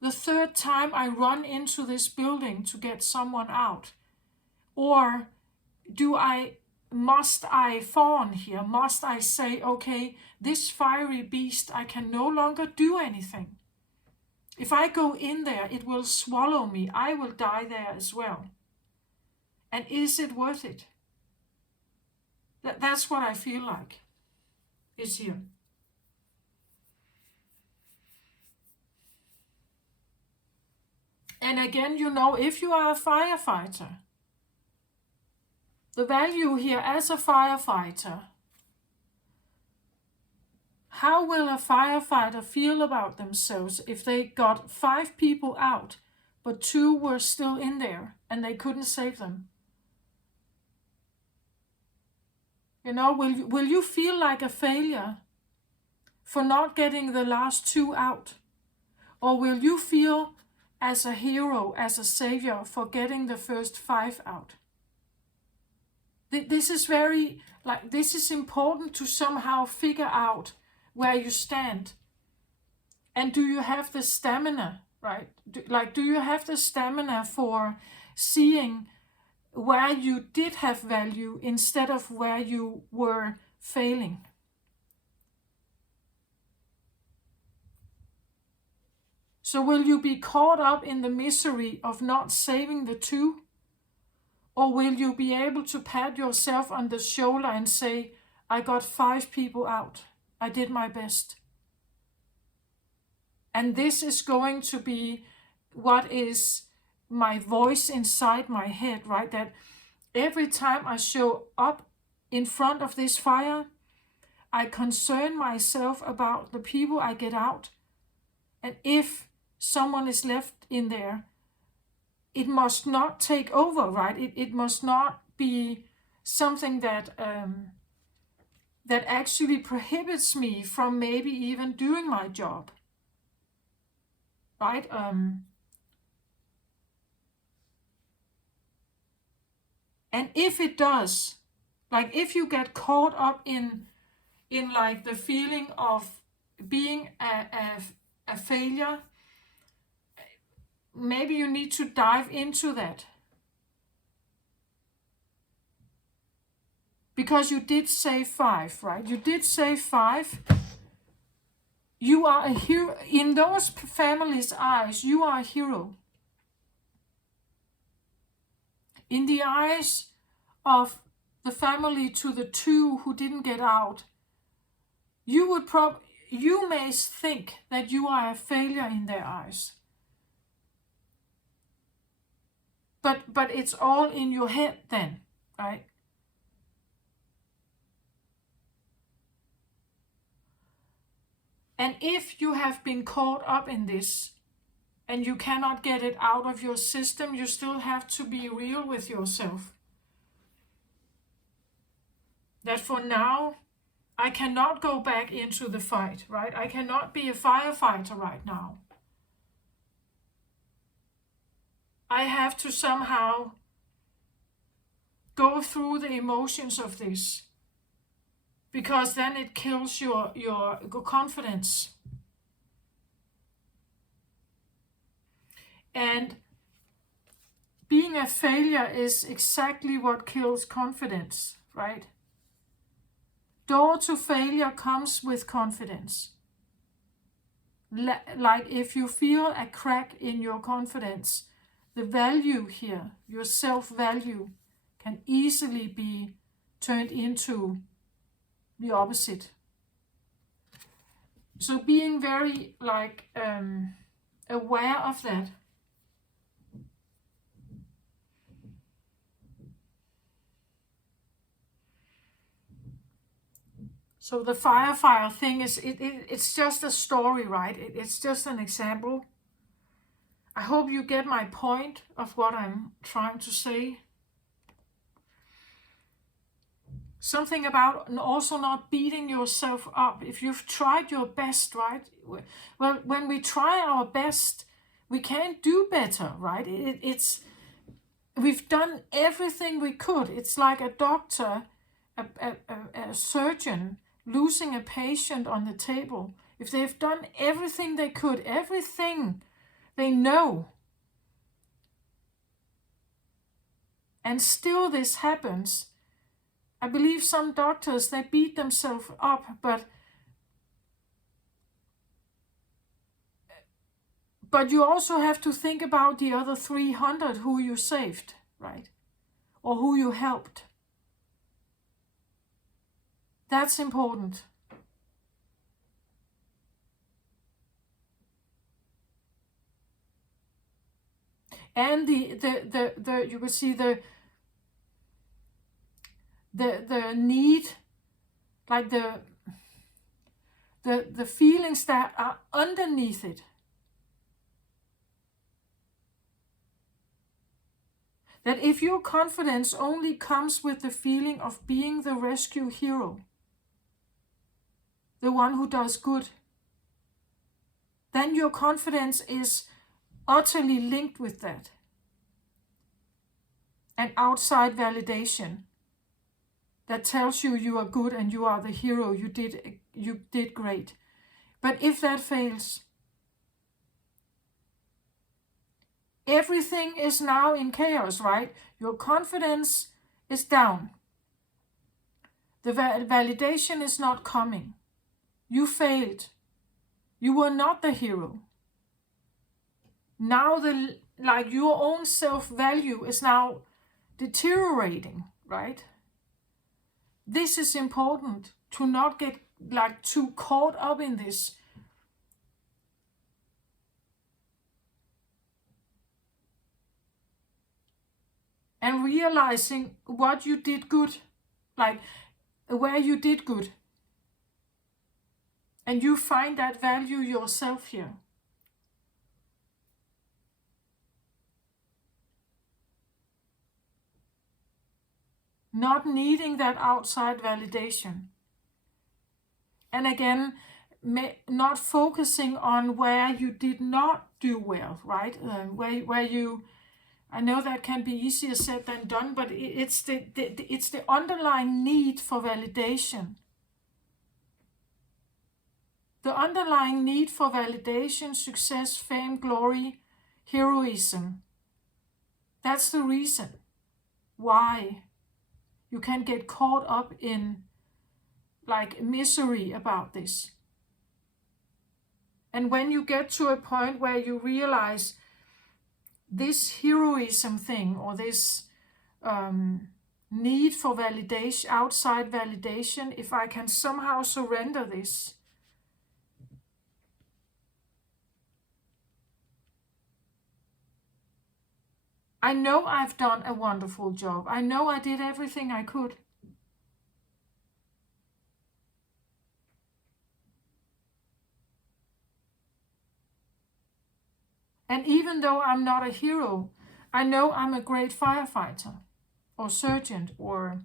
the 3rd time I run into this building to get someone out? Or must I fawn here? Must I say, okay, this fiery beast, I can no longer do anything. If I go in there, it will swallow me. I will die there as well. And is it worth it? That's what I feel like is here. And again, if you are a firefighter, the value here as a firefighter, how will a firefighter feel about themselves if they got 5 people out, but 2 were still in there and they couldn't save them? Will you feel like a failure for not getting the last 2 out? Or will you feel as a hero, as a savior for getting the first 5 out? This is this is important to somehow figure out where you stand. And do you have the stamina, right? Do you have the stamina for seeing where you did have value instead of where you were failing? So will you be caught up in the misery of not saving the 2? Or will you be able to pat yourself on the shoulder and say, I got 5 people out. I did my best. And this is going to be what is my voice inside my head, right? That every time I show up in front of this fire, I concern myself about the people I get out. And if someone is left in there, it must not take over, right? It must not be something that that actually prohibits me from maybe even doing my job, right? And if it does, if you get caught up in the feeling of being a failure, maybe you need to dive into that. because you did say 5, right? You did say 5. You are a hero. In those families' eyes, you are a hero. In the eyes of the family to the 2 who didn't get out, you may think that you are a failure in their eyes. But it's all in your head then, right? And if you have been caught up in this and you cannot get it out of your system, you still have to be real with yourself. That for now, I cannot go back into the fight, right? I cannot be a firefighter right now. I have to somehow go through the emotions of this, because then it kills your confidence. And being a failure is exactly what kills confidence, right? Door to failure comes with confidence. Like if you feel a crack in your confidence, the value here, your self-value, can easily be turned into the opposite. So being very aware of that. So the fire thing is, it's just a story, right? It's just an example. I hope you get my point of what I'm trying to say. Something about also not beating yourself up. If you've tried your best, right? Well, when we try our best, we can't do better, right? We've done everything we could. It's like a doctor, a surgeon losing a patient on the table. If they've done everything they could, everything they know, and still this happens, I believe some doctors, they beat themselves up, but you also have to think about the other 300 who you saved, right? Or who you helped. That's important. And the you can see the need, like the feelings that are underneath it. That if your confidence only comes with the feeling of being the rescue hero, the one who does good, then your confidence is utterly linked with that. And outside validation that tells you you are good and you are the hero, you did great. But if that fails, everything is now in chaos, right? Your confidence is down. The validation is not coming. You failed. You were not the hero. Now your own self-value is now deteriorating, right? This is important, to not get too caught up in this. And realizing what you did good, where you did good. And you find that value yourself here. Not needing that outside validation. And again, not focusing on where you did not do well, right? Where you, I know that can be easier said than done, but it's the underlying need for validation. The underlying need for validation, success, fame, glory, heroism. That's the reason why You can get caught up in like misery about this. And when you get to a point where you realize this heroism thing, or this need for validation, outside validation, if I can somehow surrender this, I know I've done a wonderful job. I know I did everything I could. And even though I'm not a hero, I know I'm a great firefighter or surgeon or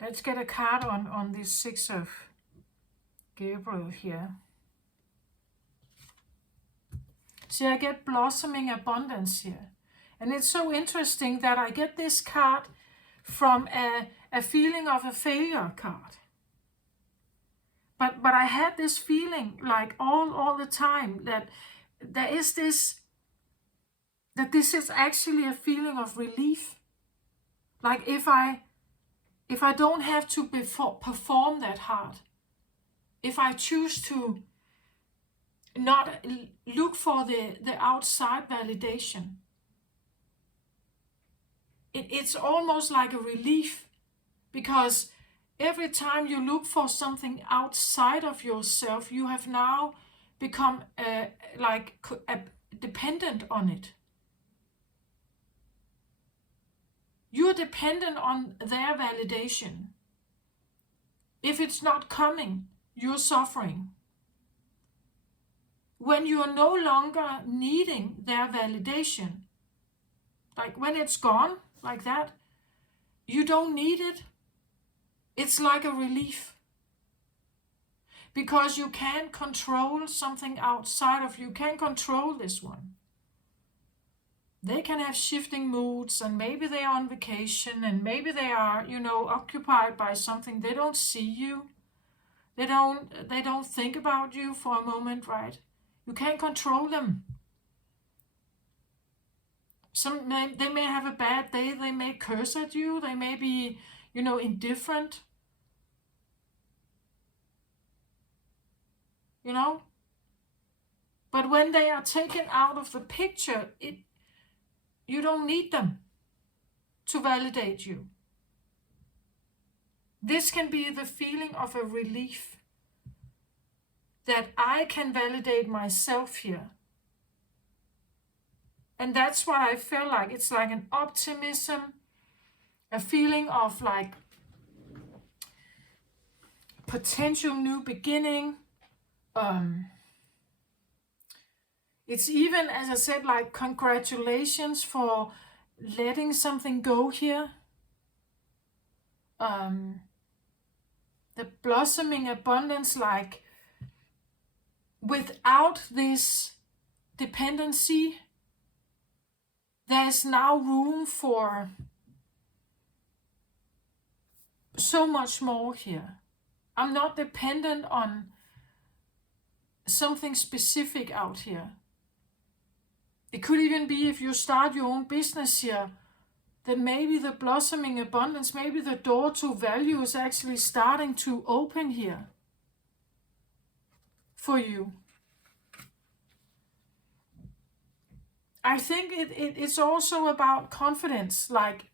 let's get a card on this Six of Gabriel here. See, I get blossoming abundance here. And it's so interesting that I get this card from a feeling of a failure card. But I had this feeling like all the time that there is this, that this is actually a feeling of relief. Like if I don't have to perform that hard, if I choose to not look for the outside validation, it's almost like a relief, because every time you look for something outside of yourself, you have now become dependent on it. You're dependent on their validation. If it's not coming, you're suffering. When you're no longer needing their validation, like when it's gone like that, you don't need it. It's like a relief. Because you can't control something outside of you. You can't control this one. They can have shifting moods, and maybe they are on vacation, and maybe they are, occupied by something. They don't see you. They don't think about you for a moment, right? You can't control them. They may have a bad day. They may curse at you. They may be, indifferent. But when they are taken out of the picture, you don't need them to validate you. This can be the feeling of a relief, that I can validate myself here. And that's what I feel like. It's like an optimism, a feeling of like potential new beginning. It's even, as I said, like congratulations for letting something go here. The blossoming abundance, like without this dependency, there's now room for so much more here. I'm not dependent on something specific out here. It could even be if you start your own business here, that maybe the blossoming abundance, maybe the door to value is actually starting to open here for you. I think it's also about confidence. Like,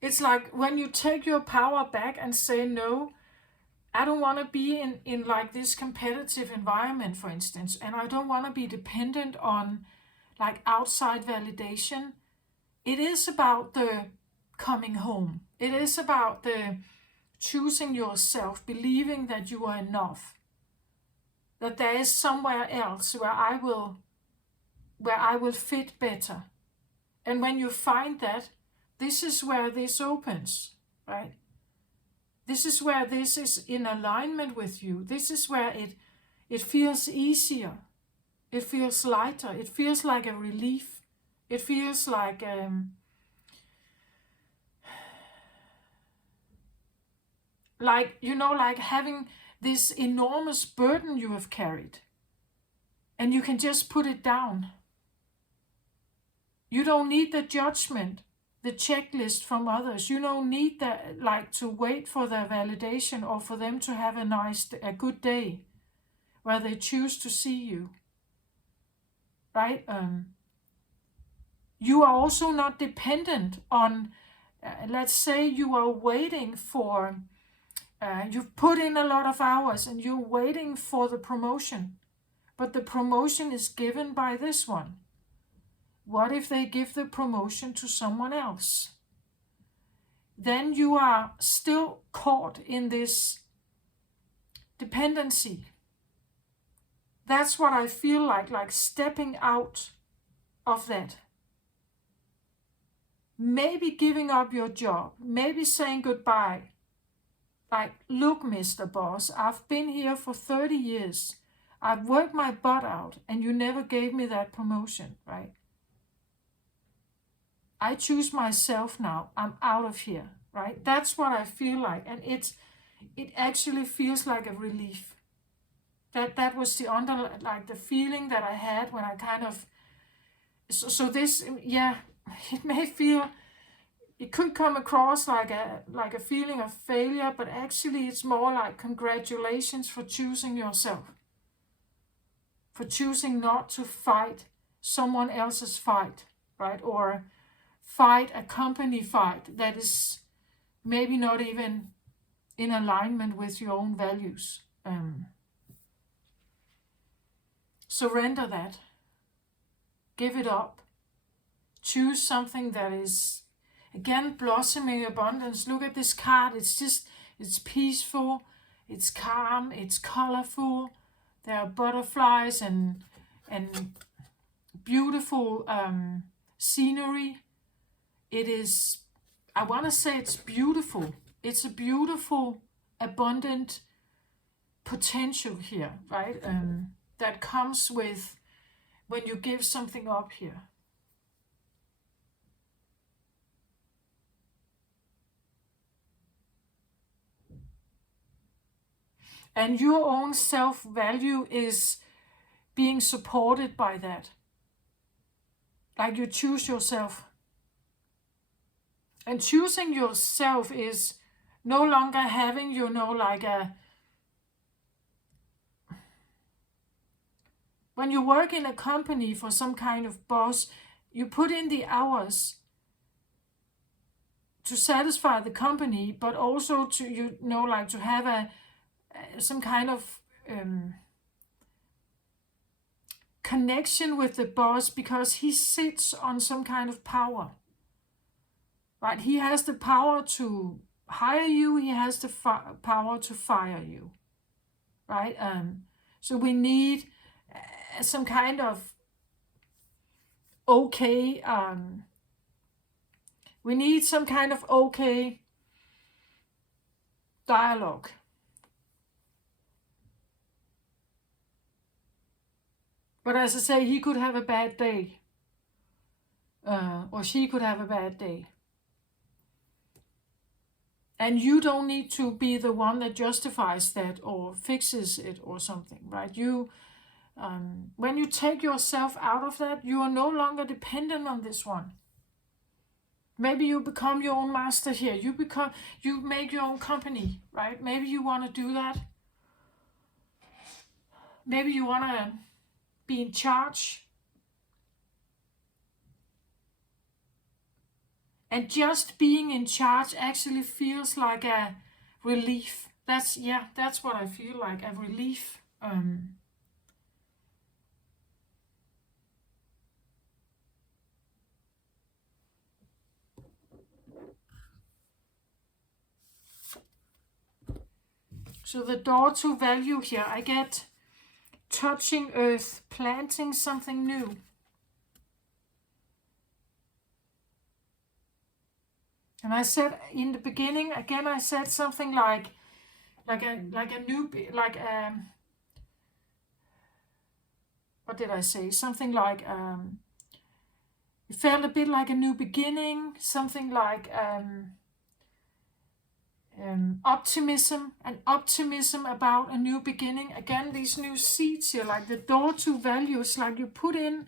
it's like when you take your power back and say, no, I don't want to be in like this competitive environment, for instance, and I don't want to be dependent on like outside validation. It is about the coming home. It is about the choosing yourself, believing that you are enough, that there is somewhere else where I will fit better. And when you find that, this is where this opens, right? This is where this is in alignment with you. This is where it feels easier. It feels lighter. It feels like a relief. It feels like like, like having this enormous burden you have carried, and you can just put it down. You don't need the judgment, the checklist from others. You don't need that, like, to wait for their validation or for them to have a good day where they choose to see you, right? You are also not dependent on, let's say you are waiting for, you've put in a lot of hours and you're waiting for the promotion, but the promotion is given by this one. What if they give the promotion to someone else? Then you are still caught in this dependency. That's what I feel like stepping out of that. Maybe giving up your job, maybe saying goodbye. Like, look, Mr. Boss, I've been here for 30 years. I've worked my butt out and you never gave me that promotion, right? I choose myself now. I'm out of here, right? That's what I feel like. And it actually feels like a relief. That was the feeling that I had when I kind of, so this, yeah, it may feel, it could come across like a feeling of failure, but actually it's more like congratulations for choosing yourself, for choosing not to fight someone else's fight, right? Or fight a company fight that is maybe not even in alignment with your own values. Surrender that. Give it up. Choose something that is, again, blossoming abundance. Look at this card. It's peaceful, it's calm, it's colorful. There are butterflies and beautiful scenery. It is, I want to say it's beautiful. It's a beautiful, abundant potential here, right? That comes with when you give something up here. And your own self-value is being supported by that. Like, you choose yourself. And choosing yourself is no longer having, like when you work in a company for some kind of boss, you put in the hours to satisfy the company, but also to, like to have some kind of connection with the boss, because he sits on some kind of power, right? He has the power to hire you, he has the power to fire you, right? So we need some kind of okay, we need some kind of okay dialogue. But as I say, he could have a bad day, or she could have a bad day. And you don't need to be the one that justifies that or fixes it or something, right? When you take yourself out of that, you are no longer dependent on this one. Maybe you become your own master here. You make your own company, right? Maybe you want to do that. Maybe you want to be in charge. And just being in charge actually feels like a relief. That's what I feel like, a relief. So the door to value here, I get touching earth, planting something new. And I said in the beginning, again, I said something like a new, what did I say? Something like, it felt a bit like a new beginning, something like, optimism, and optimism about a new beginning. Again, these new seeds here, like the door to values, like you put in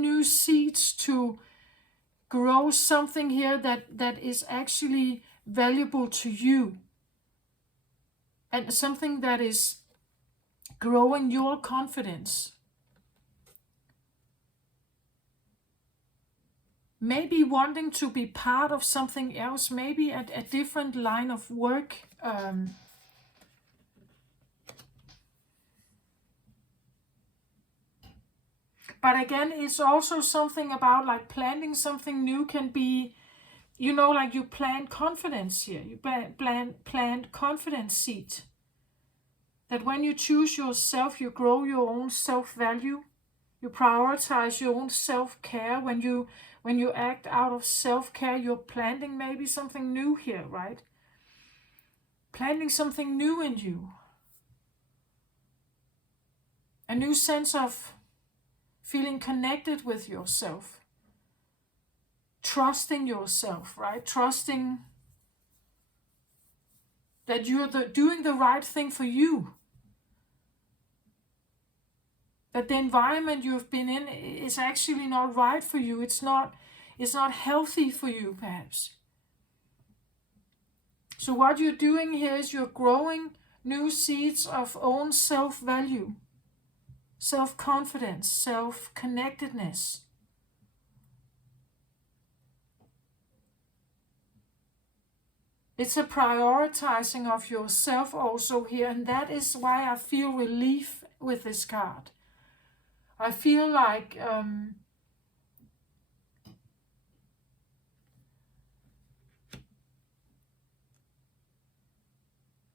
new seeds to grow something here that is actually valuable to you, and something that is growing your confidence. Maybe wanting to be part of something else, maybe a different line of work. But again, it's also something about like planting something new. Can be, like you plant confidence here. You plant confidence seed. That when you choose yourself, you grow your own self-value. You prioritize your own self-care. When you act out of self-care, you're planting maybe something new here, right? Planting something new in you. A new sense of feeling connected with yourself. Trusting yourself, right? Trusting that you're doing the right thing for you. That the environment you've been in is actually not right for you. It's not healthy for you, perhaps. So what you're doing here is you're growing new seeds of own self-value, self-confidence, self-connectedness. It's a prioritizing of yourself also here, and that is why I feel relief with this card. I feel like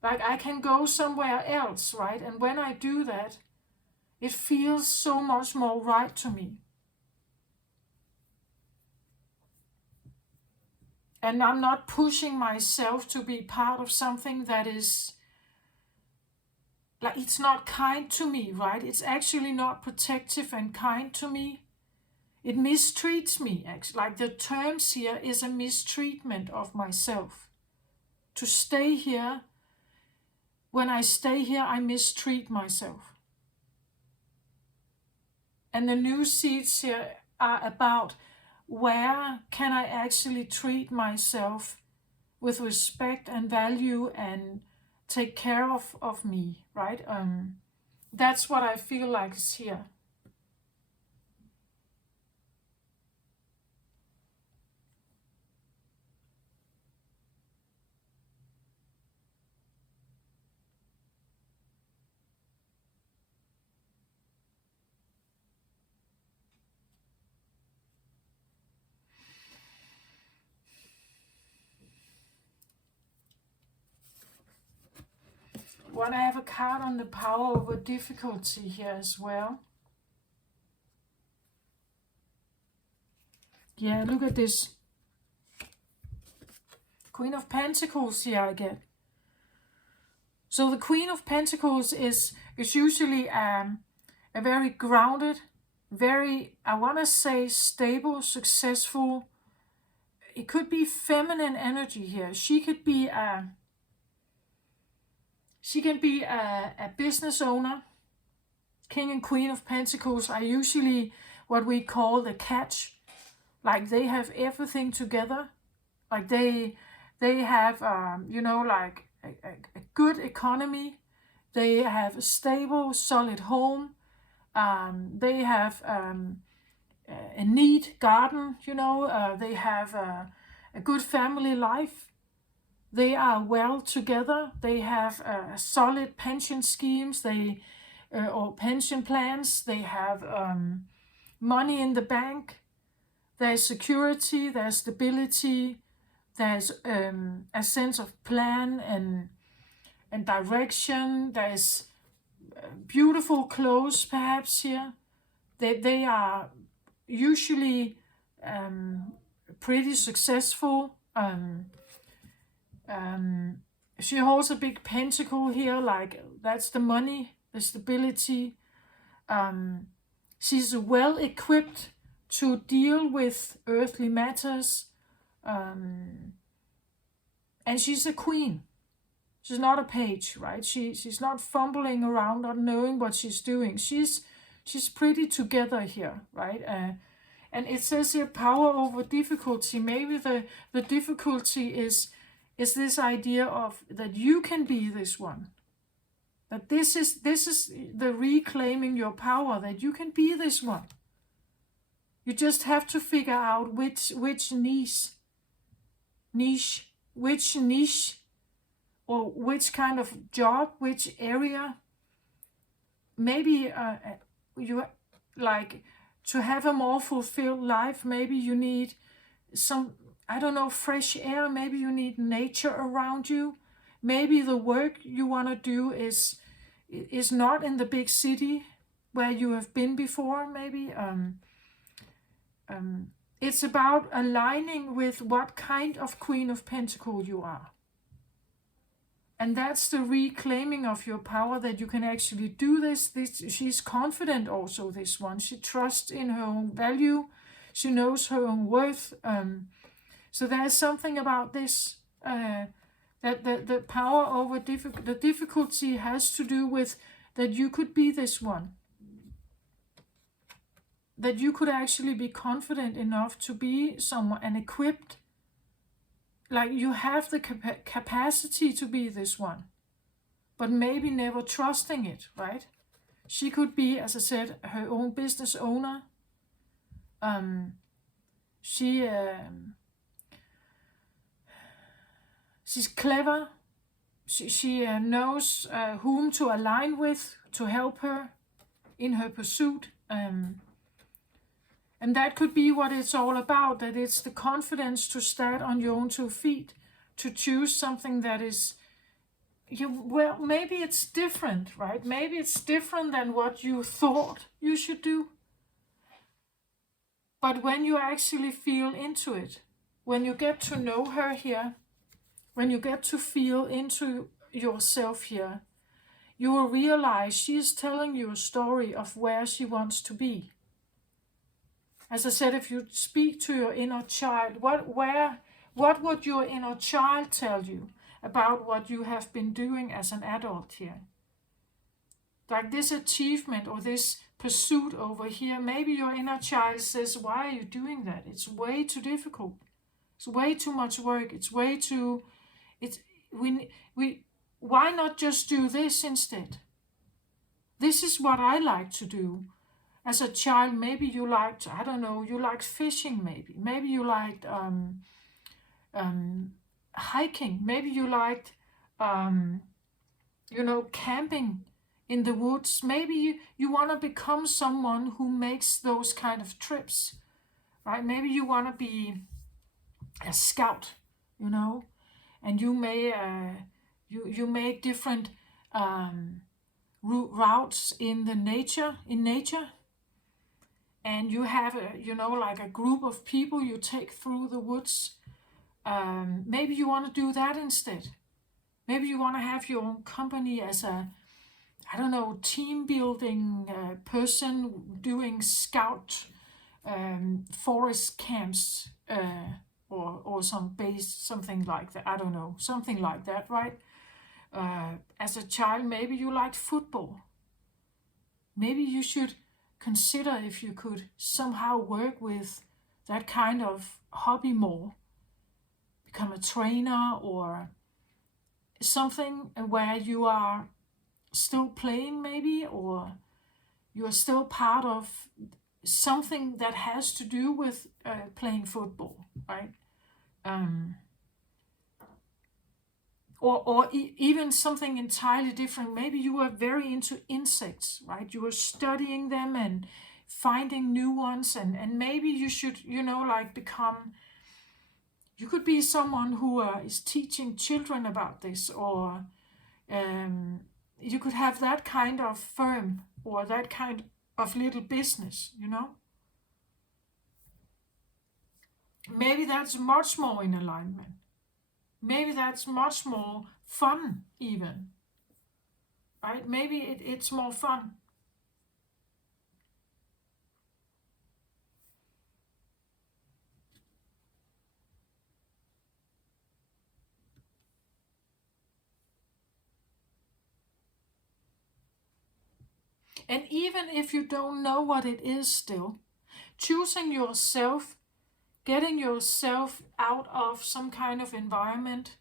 I can go somewhere else, right? And when I do that, it feels so much more right to me. And I'm not pushing myself to be part of something that is, like, it's not kind to me, right? It's actually not protective and kind to me. It mistreats me, actually. Like the terms here is a mistreatment of myself. To stay here, when I stay here, I mistreat myself. And the new seeds here are about where can I actually treat myself with respect and value and take care of me, right? That's what I feel like is here. Want to have a card on the power over difficulty here as well. Yeah, look at this. Queen of Pentacles here I get. So the Queen of Pentacles is usually a very grounded, very, I want to say, stable, successful. It could be feminine energy here. She can be a business owner. King and Queen of Pentacles are usually what we call the catch. Like they have everything together. Like they have, like a good economy. They have a stable, solid home. They have a neat garden, they have a good family life. They are well together. They have solid pension schemes. Or pension plans. They have money in the bank. There's security. There's stability. There's a sense of plan and direction. There's beautiful clothes, perhaps here. They are usually pretty successful. She holds a big pentacle here, like that's the money, the stability. She's well equipped to deal with earthly matters. And she's a queen. She's not a page, right? She's not fumbling around, not knowing what she's doing. She's pretty together here, right? And it says here, power over difficulty. Maybe the difficulty is this idea of that you can be this one. That this is the reclaiming your power, that you can be this one. You just have to figure out which niche, or which kind of job, which area. Maybe you like to have a more fulfilled life. Maybe you need some, I don't know, fresh air. Maybe you need nature around you. Maybe the work you want to do is not in the big city where you have been before. Maybe it's about aligning with what kind of Queen of Pentacles you are. And that's the reclaiming of your power, that you can actually do this. She's confident also, this one. She trusts in her own value. She knows her own worth. So there's something about this, that the power over the difficulty has to do with that you could be this one. That you could actually be confident enough to be someone and equipped. Like you have the capacity to be this one, but maybe never trusting it, right? She could be, as I said, her own business owner. She's clever. She knows whom to align with to help her in her pursuit. And that could be what it's all about, that it's the confidence to stand on your own 2 feet, to choose something that is, well, maybe it's different, right? Maybe it's different than what you thought you should do. But when you actually feel into it, when you get to know her here, when you get to feel into yourself here, you will realize she is telling you a story of where she wants to be. As I said, if you speak to your inner child, what would your inner child tell you about what you have been doing as an adult here? Like this achievement or this pursuit over here, maybe your inner child says, why are you doing that? It's way too difficult. It's way too much work. It's way too, why not just do this instead? This is what I like to do. As a child, maybe you liked, I don't know, you liked fishing maybe. Maybe you liked hiking. Maybe you liked, camping in the woods. Maybe you want to become someone who makes those kind of trips, right? Maybe you want to be a scout, and you may, you make different routes in nature. And you have like a group of people you take through the woods. Maybe you want to do that instead. Maybe you want to have your own company as a, I don't know, team building person doing scout forest camps or something like that. I don't know, something like that, right? As a child, maybe you liked football. Maybe you should consider if you could somehow work with that kind of hobby more. Become a trainer or something where you are still playing maybe, or you are still part of something that has to do with playing football, right? Or even something entirely different. Maybe you are very into insects, right? You are studying them and finding new ones, and maybe you should, become, you could be someone who is teaching children about this, or you could have that kind of firm or that kind of little business, Maybe that's much more in alignment. Maybe that's much more fun even, right? Maybe it's more fun. even if you don't know what it is still, choosing yourself, getting yourself out of some kind of environment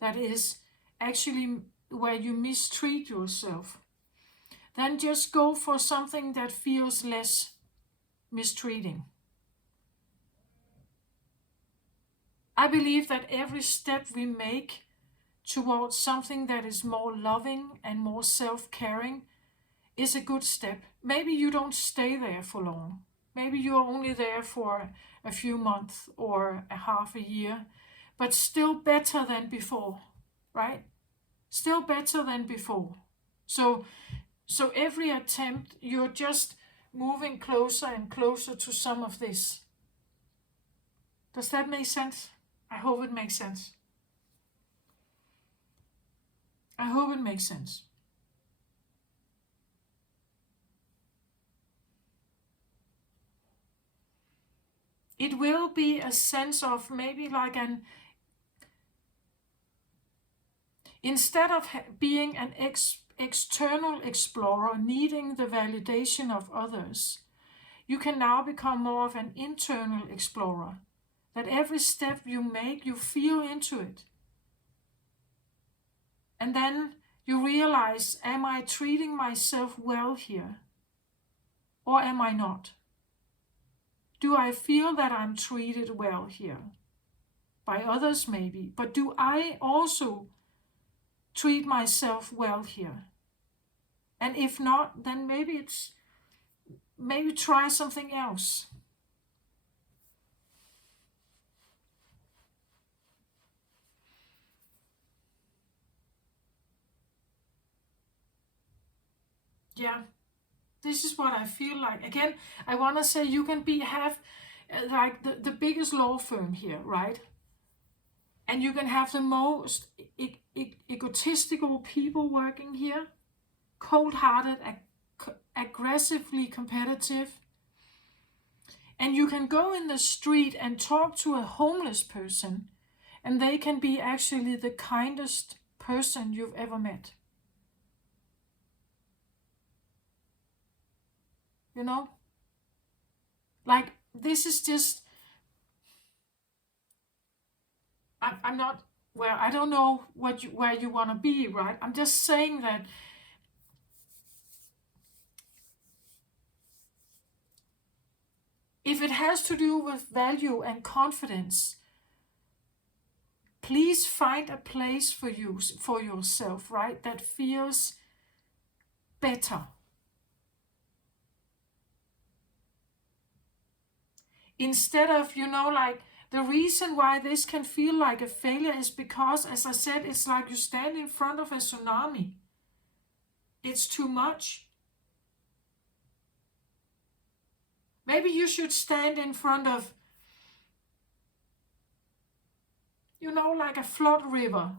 that is actually where you mistreat yourself, then just go for something that feels less mistreating. I believe that every step we make towards something that is more loving and more self-caring is a good step. Maybe you don't stay there for long. Maybe you're only there for a few months or a half a year, but still better than before, right? Still better than before. So every attempt, you're just moving closer and closer to some of this. Does that make sense? I hope it makes sense. I hope it makes sense. It will be a sense of maybe like instead of being an external explorer needing the validation of others, you can now become more of an internal explorer. That every step you make, you feel into it. And then you realize, am I treating myself well here? Or am I not? Do I feel that I'm treated well here? By others maybe, but do I also treat myself well here? And if not, then maybe try something else. Yeah, this is what I feel like. Again, I want to say you can have like the biggest law firm here, right? And you can have the most egotistical people working here, cold-hearted, aggressively competitive. And you can go in the street and talk to a homeless person, and they can be actually the kindest person you've ever met. You know? Like, this is just, I'm not, well, I don't know where you want to be, right? I'm just saying that if it has to do with value and confidence, please find a place for yourself, right? That feels better. Instead of, like, the reason why this can feel like a failure is because, as I said, it's like you stand in front of a tsunami. It's too much. Maybe you should stand in front of, like a flood river.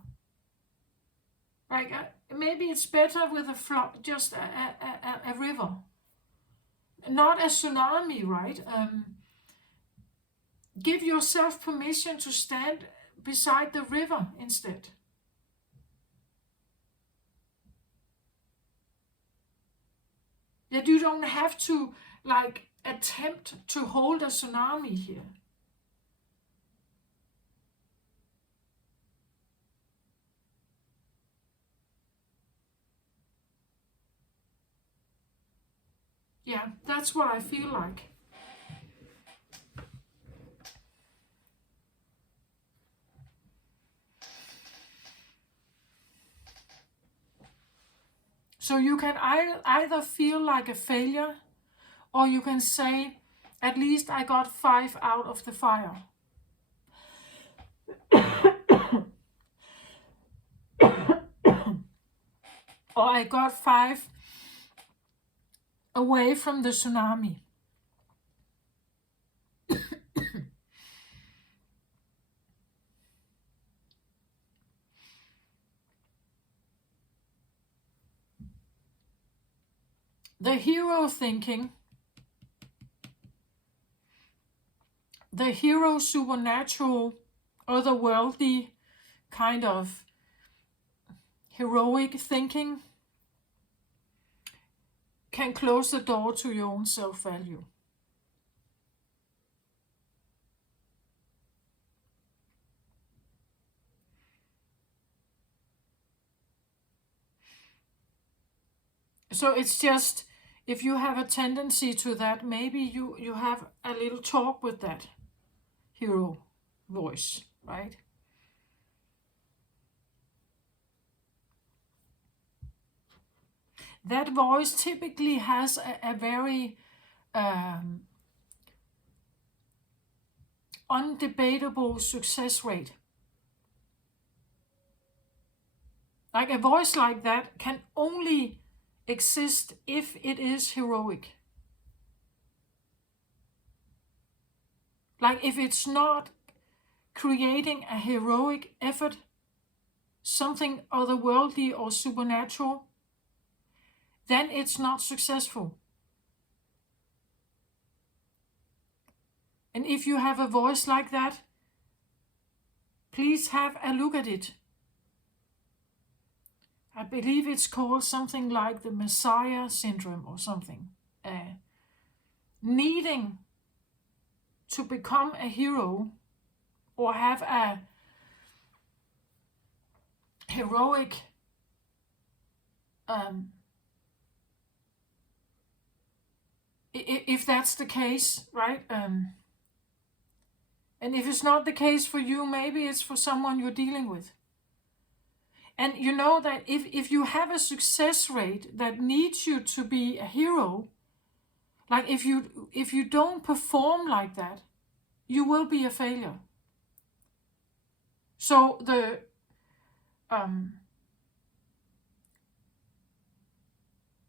Like maybe it's better with a flood, just a river. Not a tsunami, right? Give yourself permission to stand beside the river instead. That you don't have to like attempt to hold a tsunami here. Yeah, that's what I feel like. So you can either feel like a failure, or you can say, at least I got 5 out of the fire. Or I got 5 away from the tsunami. The hero thinking, the hero supernatural, otherworldly kind of heroic thinking can close the door to your own self-value. So it's just, if you have a tendency to that, maybe you have a little talk with that hero voice, right? That voice typically has a very undebatable success rate. Like a voice like that can only exist if it is heroic. Like if it's not creating a heroic effort, something otherworldly or supernatural, then it's not successful. And if you have a voice like that, please have a look at it. I believe it's called something like the Messiah syndrome or something. Needing to become a hero or have a heroic if that's the case, right? And if it's not the case for you, maybe it's for someone you're dealing with. And you know that if you have a success rate that needs you to be a hero, like if you don't perform like that, you will be a failure. So the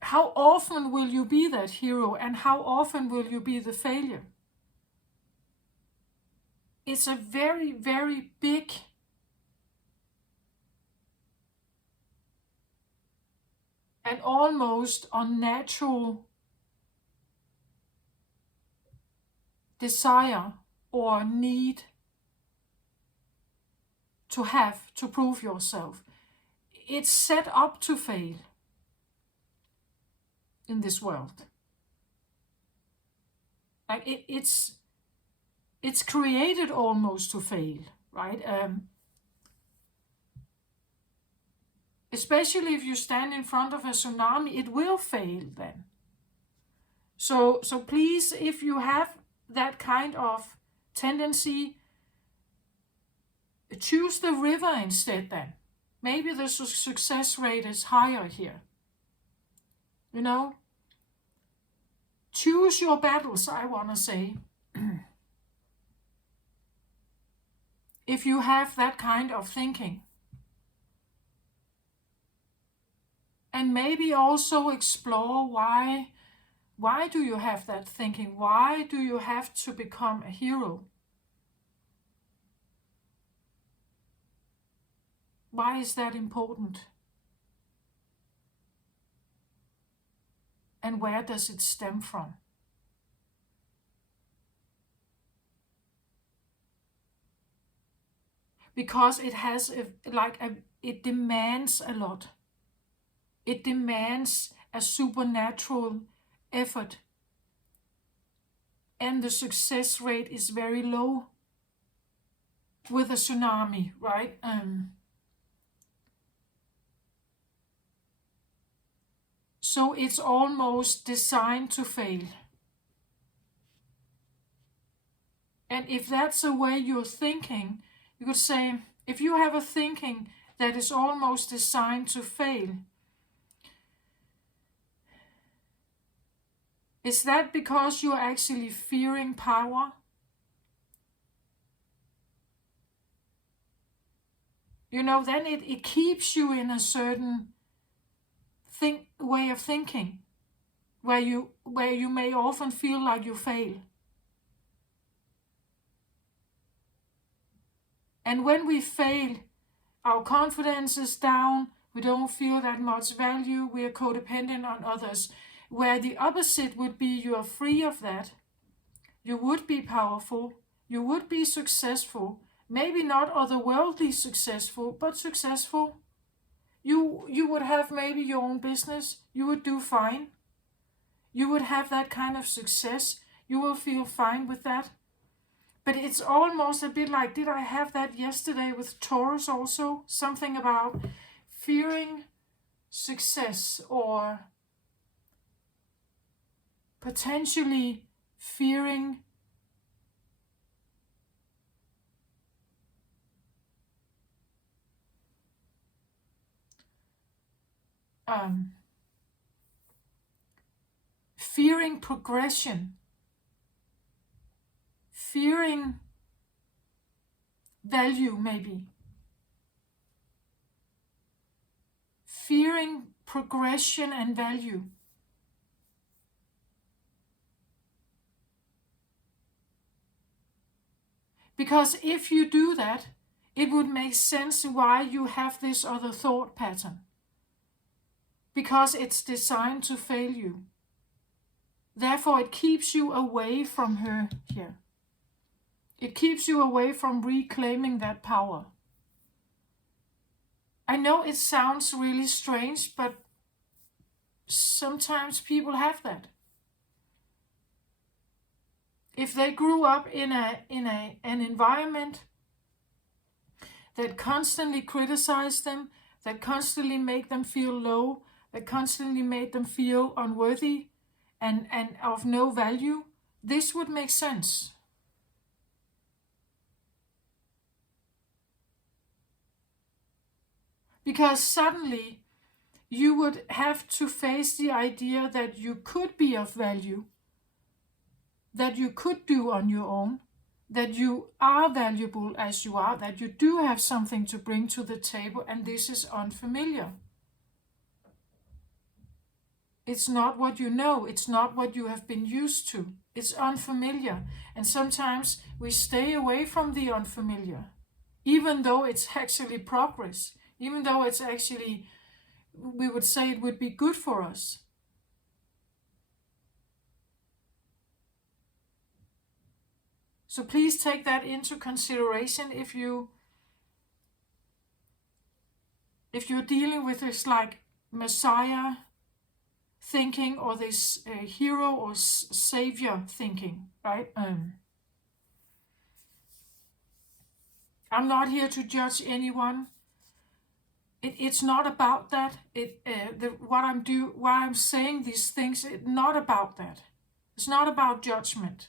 how often will you be that hero, and how often will you be the failure? It's a very, very big and almost unnatural desire or need to have to prove yourself. It's set up to fail in this world. Like it's created almost to fail, right? Especially if you stand in front of a tsunami, it will fail then. So please, if you have that kind of tendency, choose the river instead then. Maybe the success rate is higher here. You know? Choose your battles, I want to say. If you have that kind of thinking. And maybe also explore why do you have that thinking? Why do you have to become a hero? Why is that important? And where does it stem from? Because it has it demands a lot. It demands a supernatural effort. And the success rate is very low with a tsunami, right? So it's almost designed to fail. And if that's the way you're thinking, you could say, if you have a thinking that is almost designed to fail, is that because you're actually fearing power? You know, then it keeps you in a certain way of thinking, where you may often feel like you fail. And when we fail, our confidence is down, we don't feel that much value, we are codependent on others. Where the opposite would be, you are free of that. You would be powerful, you would be successful, maybe not otherworldly successful, but successful. You would have maybe your own business, you would do fine. You would have that kind of success. You will feel fine with that. But it's almost a bit like, did I have that yesterday with Taurus also? Something about fearing success, or potentially fearing fearing progression, fearing value, maybe fearing progression and value. Because if you do that, it would make sense why you have this other thought pattern. Because it's designed to fail you. Therefore, it keeps you away from her here. It keeps you away from reclaiming that power. I know it sounds really strange, but sometimes people have that. If they grew up in an environment that constantly criticized them, that constantly made them feel low, that constantly made them feel unworthy and of no value, this would make sense. Because suddenly you would have to face the idea that you could be of value, that you could do on your own, that you are valuable as you are, that you do have something to bring to the table, and this is unfamiliar. It's not what you know, it's not what you have been used to. It's unfamiliar, and sometimes we stay away from the unfamiliar, even though it's actually progress, even though it's actually, we would say it would be good for us. So please take that into consideration if you're dealing with this like Messiah thinking, or this hero or savior thinking, right? I'm not here to judge anyone. It's not about that. Why I'm saying these things, it's not about that. It's not about judgment.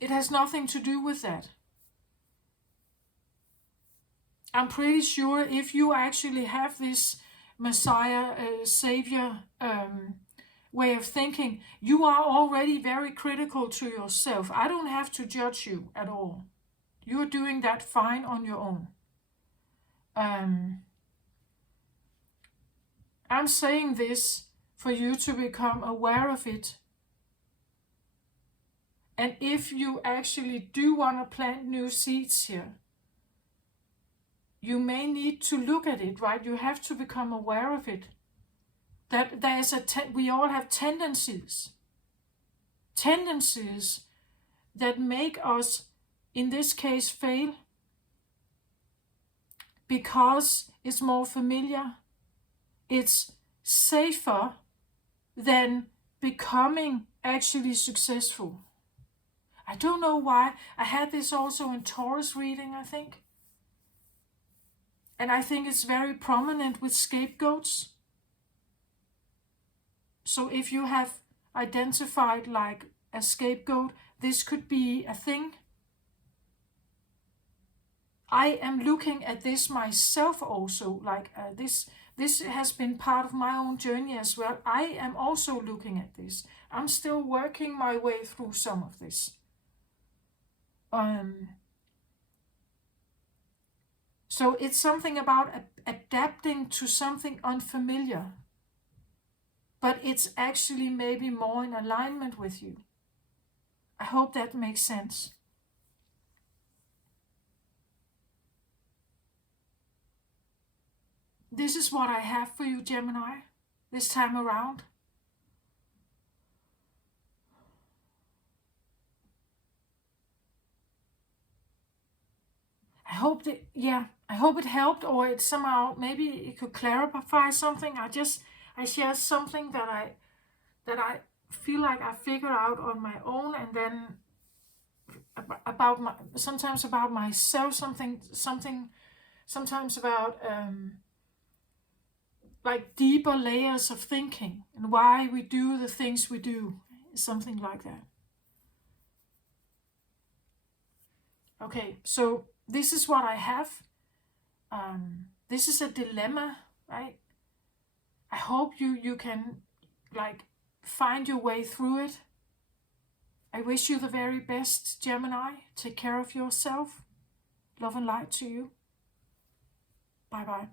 It has nothing to do with that. I'm pretty sure if you actually have this Messiah, Savior way of thinking, you are already very critical to yourself. I don't have to judge you at all. You're doing that fine on your own. I'm saying this for you to become aware of it. And if you actually do want to plant new seeds here, you may need to look at it, right? You have to become aware of it. That we all have tendencies that make us, in this case, fail because it's more familiar. It's safer than becoming actually successful. I don't know why. I had this also in Taurus reading, I think. And I think it's very prominent with scapegoats. So if you have identified like a scapegoat, this could be a thing. I am looking at this myself also, like this has been part of my own journey as well. I am also looking at this. I'm still working my way through some of this. So it's something about adapting to something unfamiliar, but it's actually maybe more in alignment with you. I hope that makes sense. This is what I have for you, Gemini, this time around. I hope I hope it helped, or it somehow, maybe it could clarify something. I share something that I feel like I figure out on my own, and then about my, sometimes about myself, sometimes about like deeper layers of thinking and why we do the things we do, something like that. Okay, so this is what I have. This is a dilemma, right? I hope you can like find your way through it. I wish you the very best, Gemini. Take care of yourself. Love and light to you. Bye bye.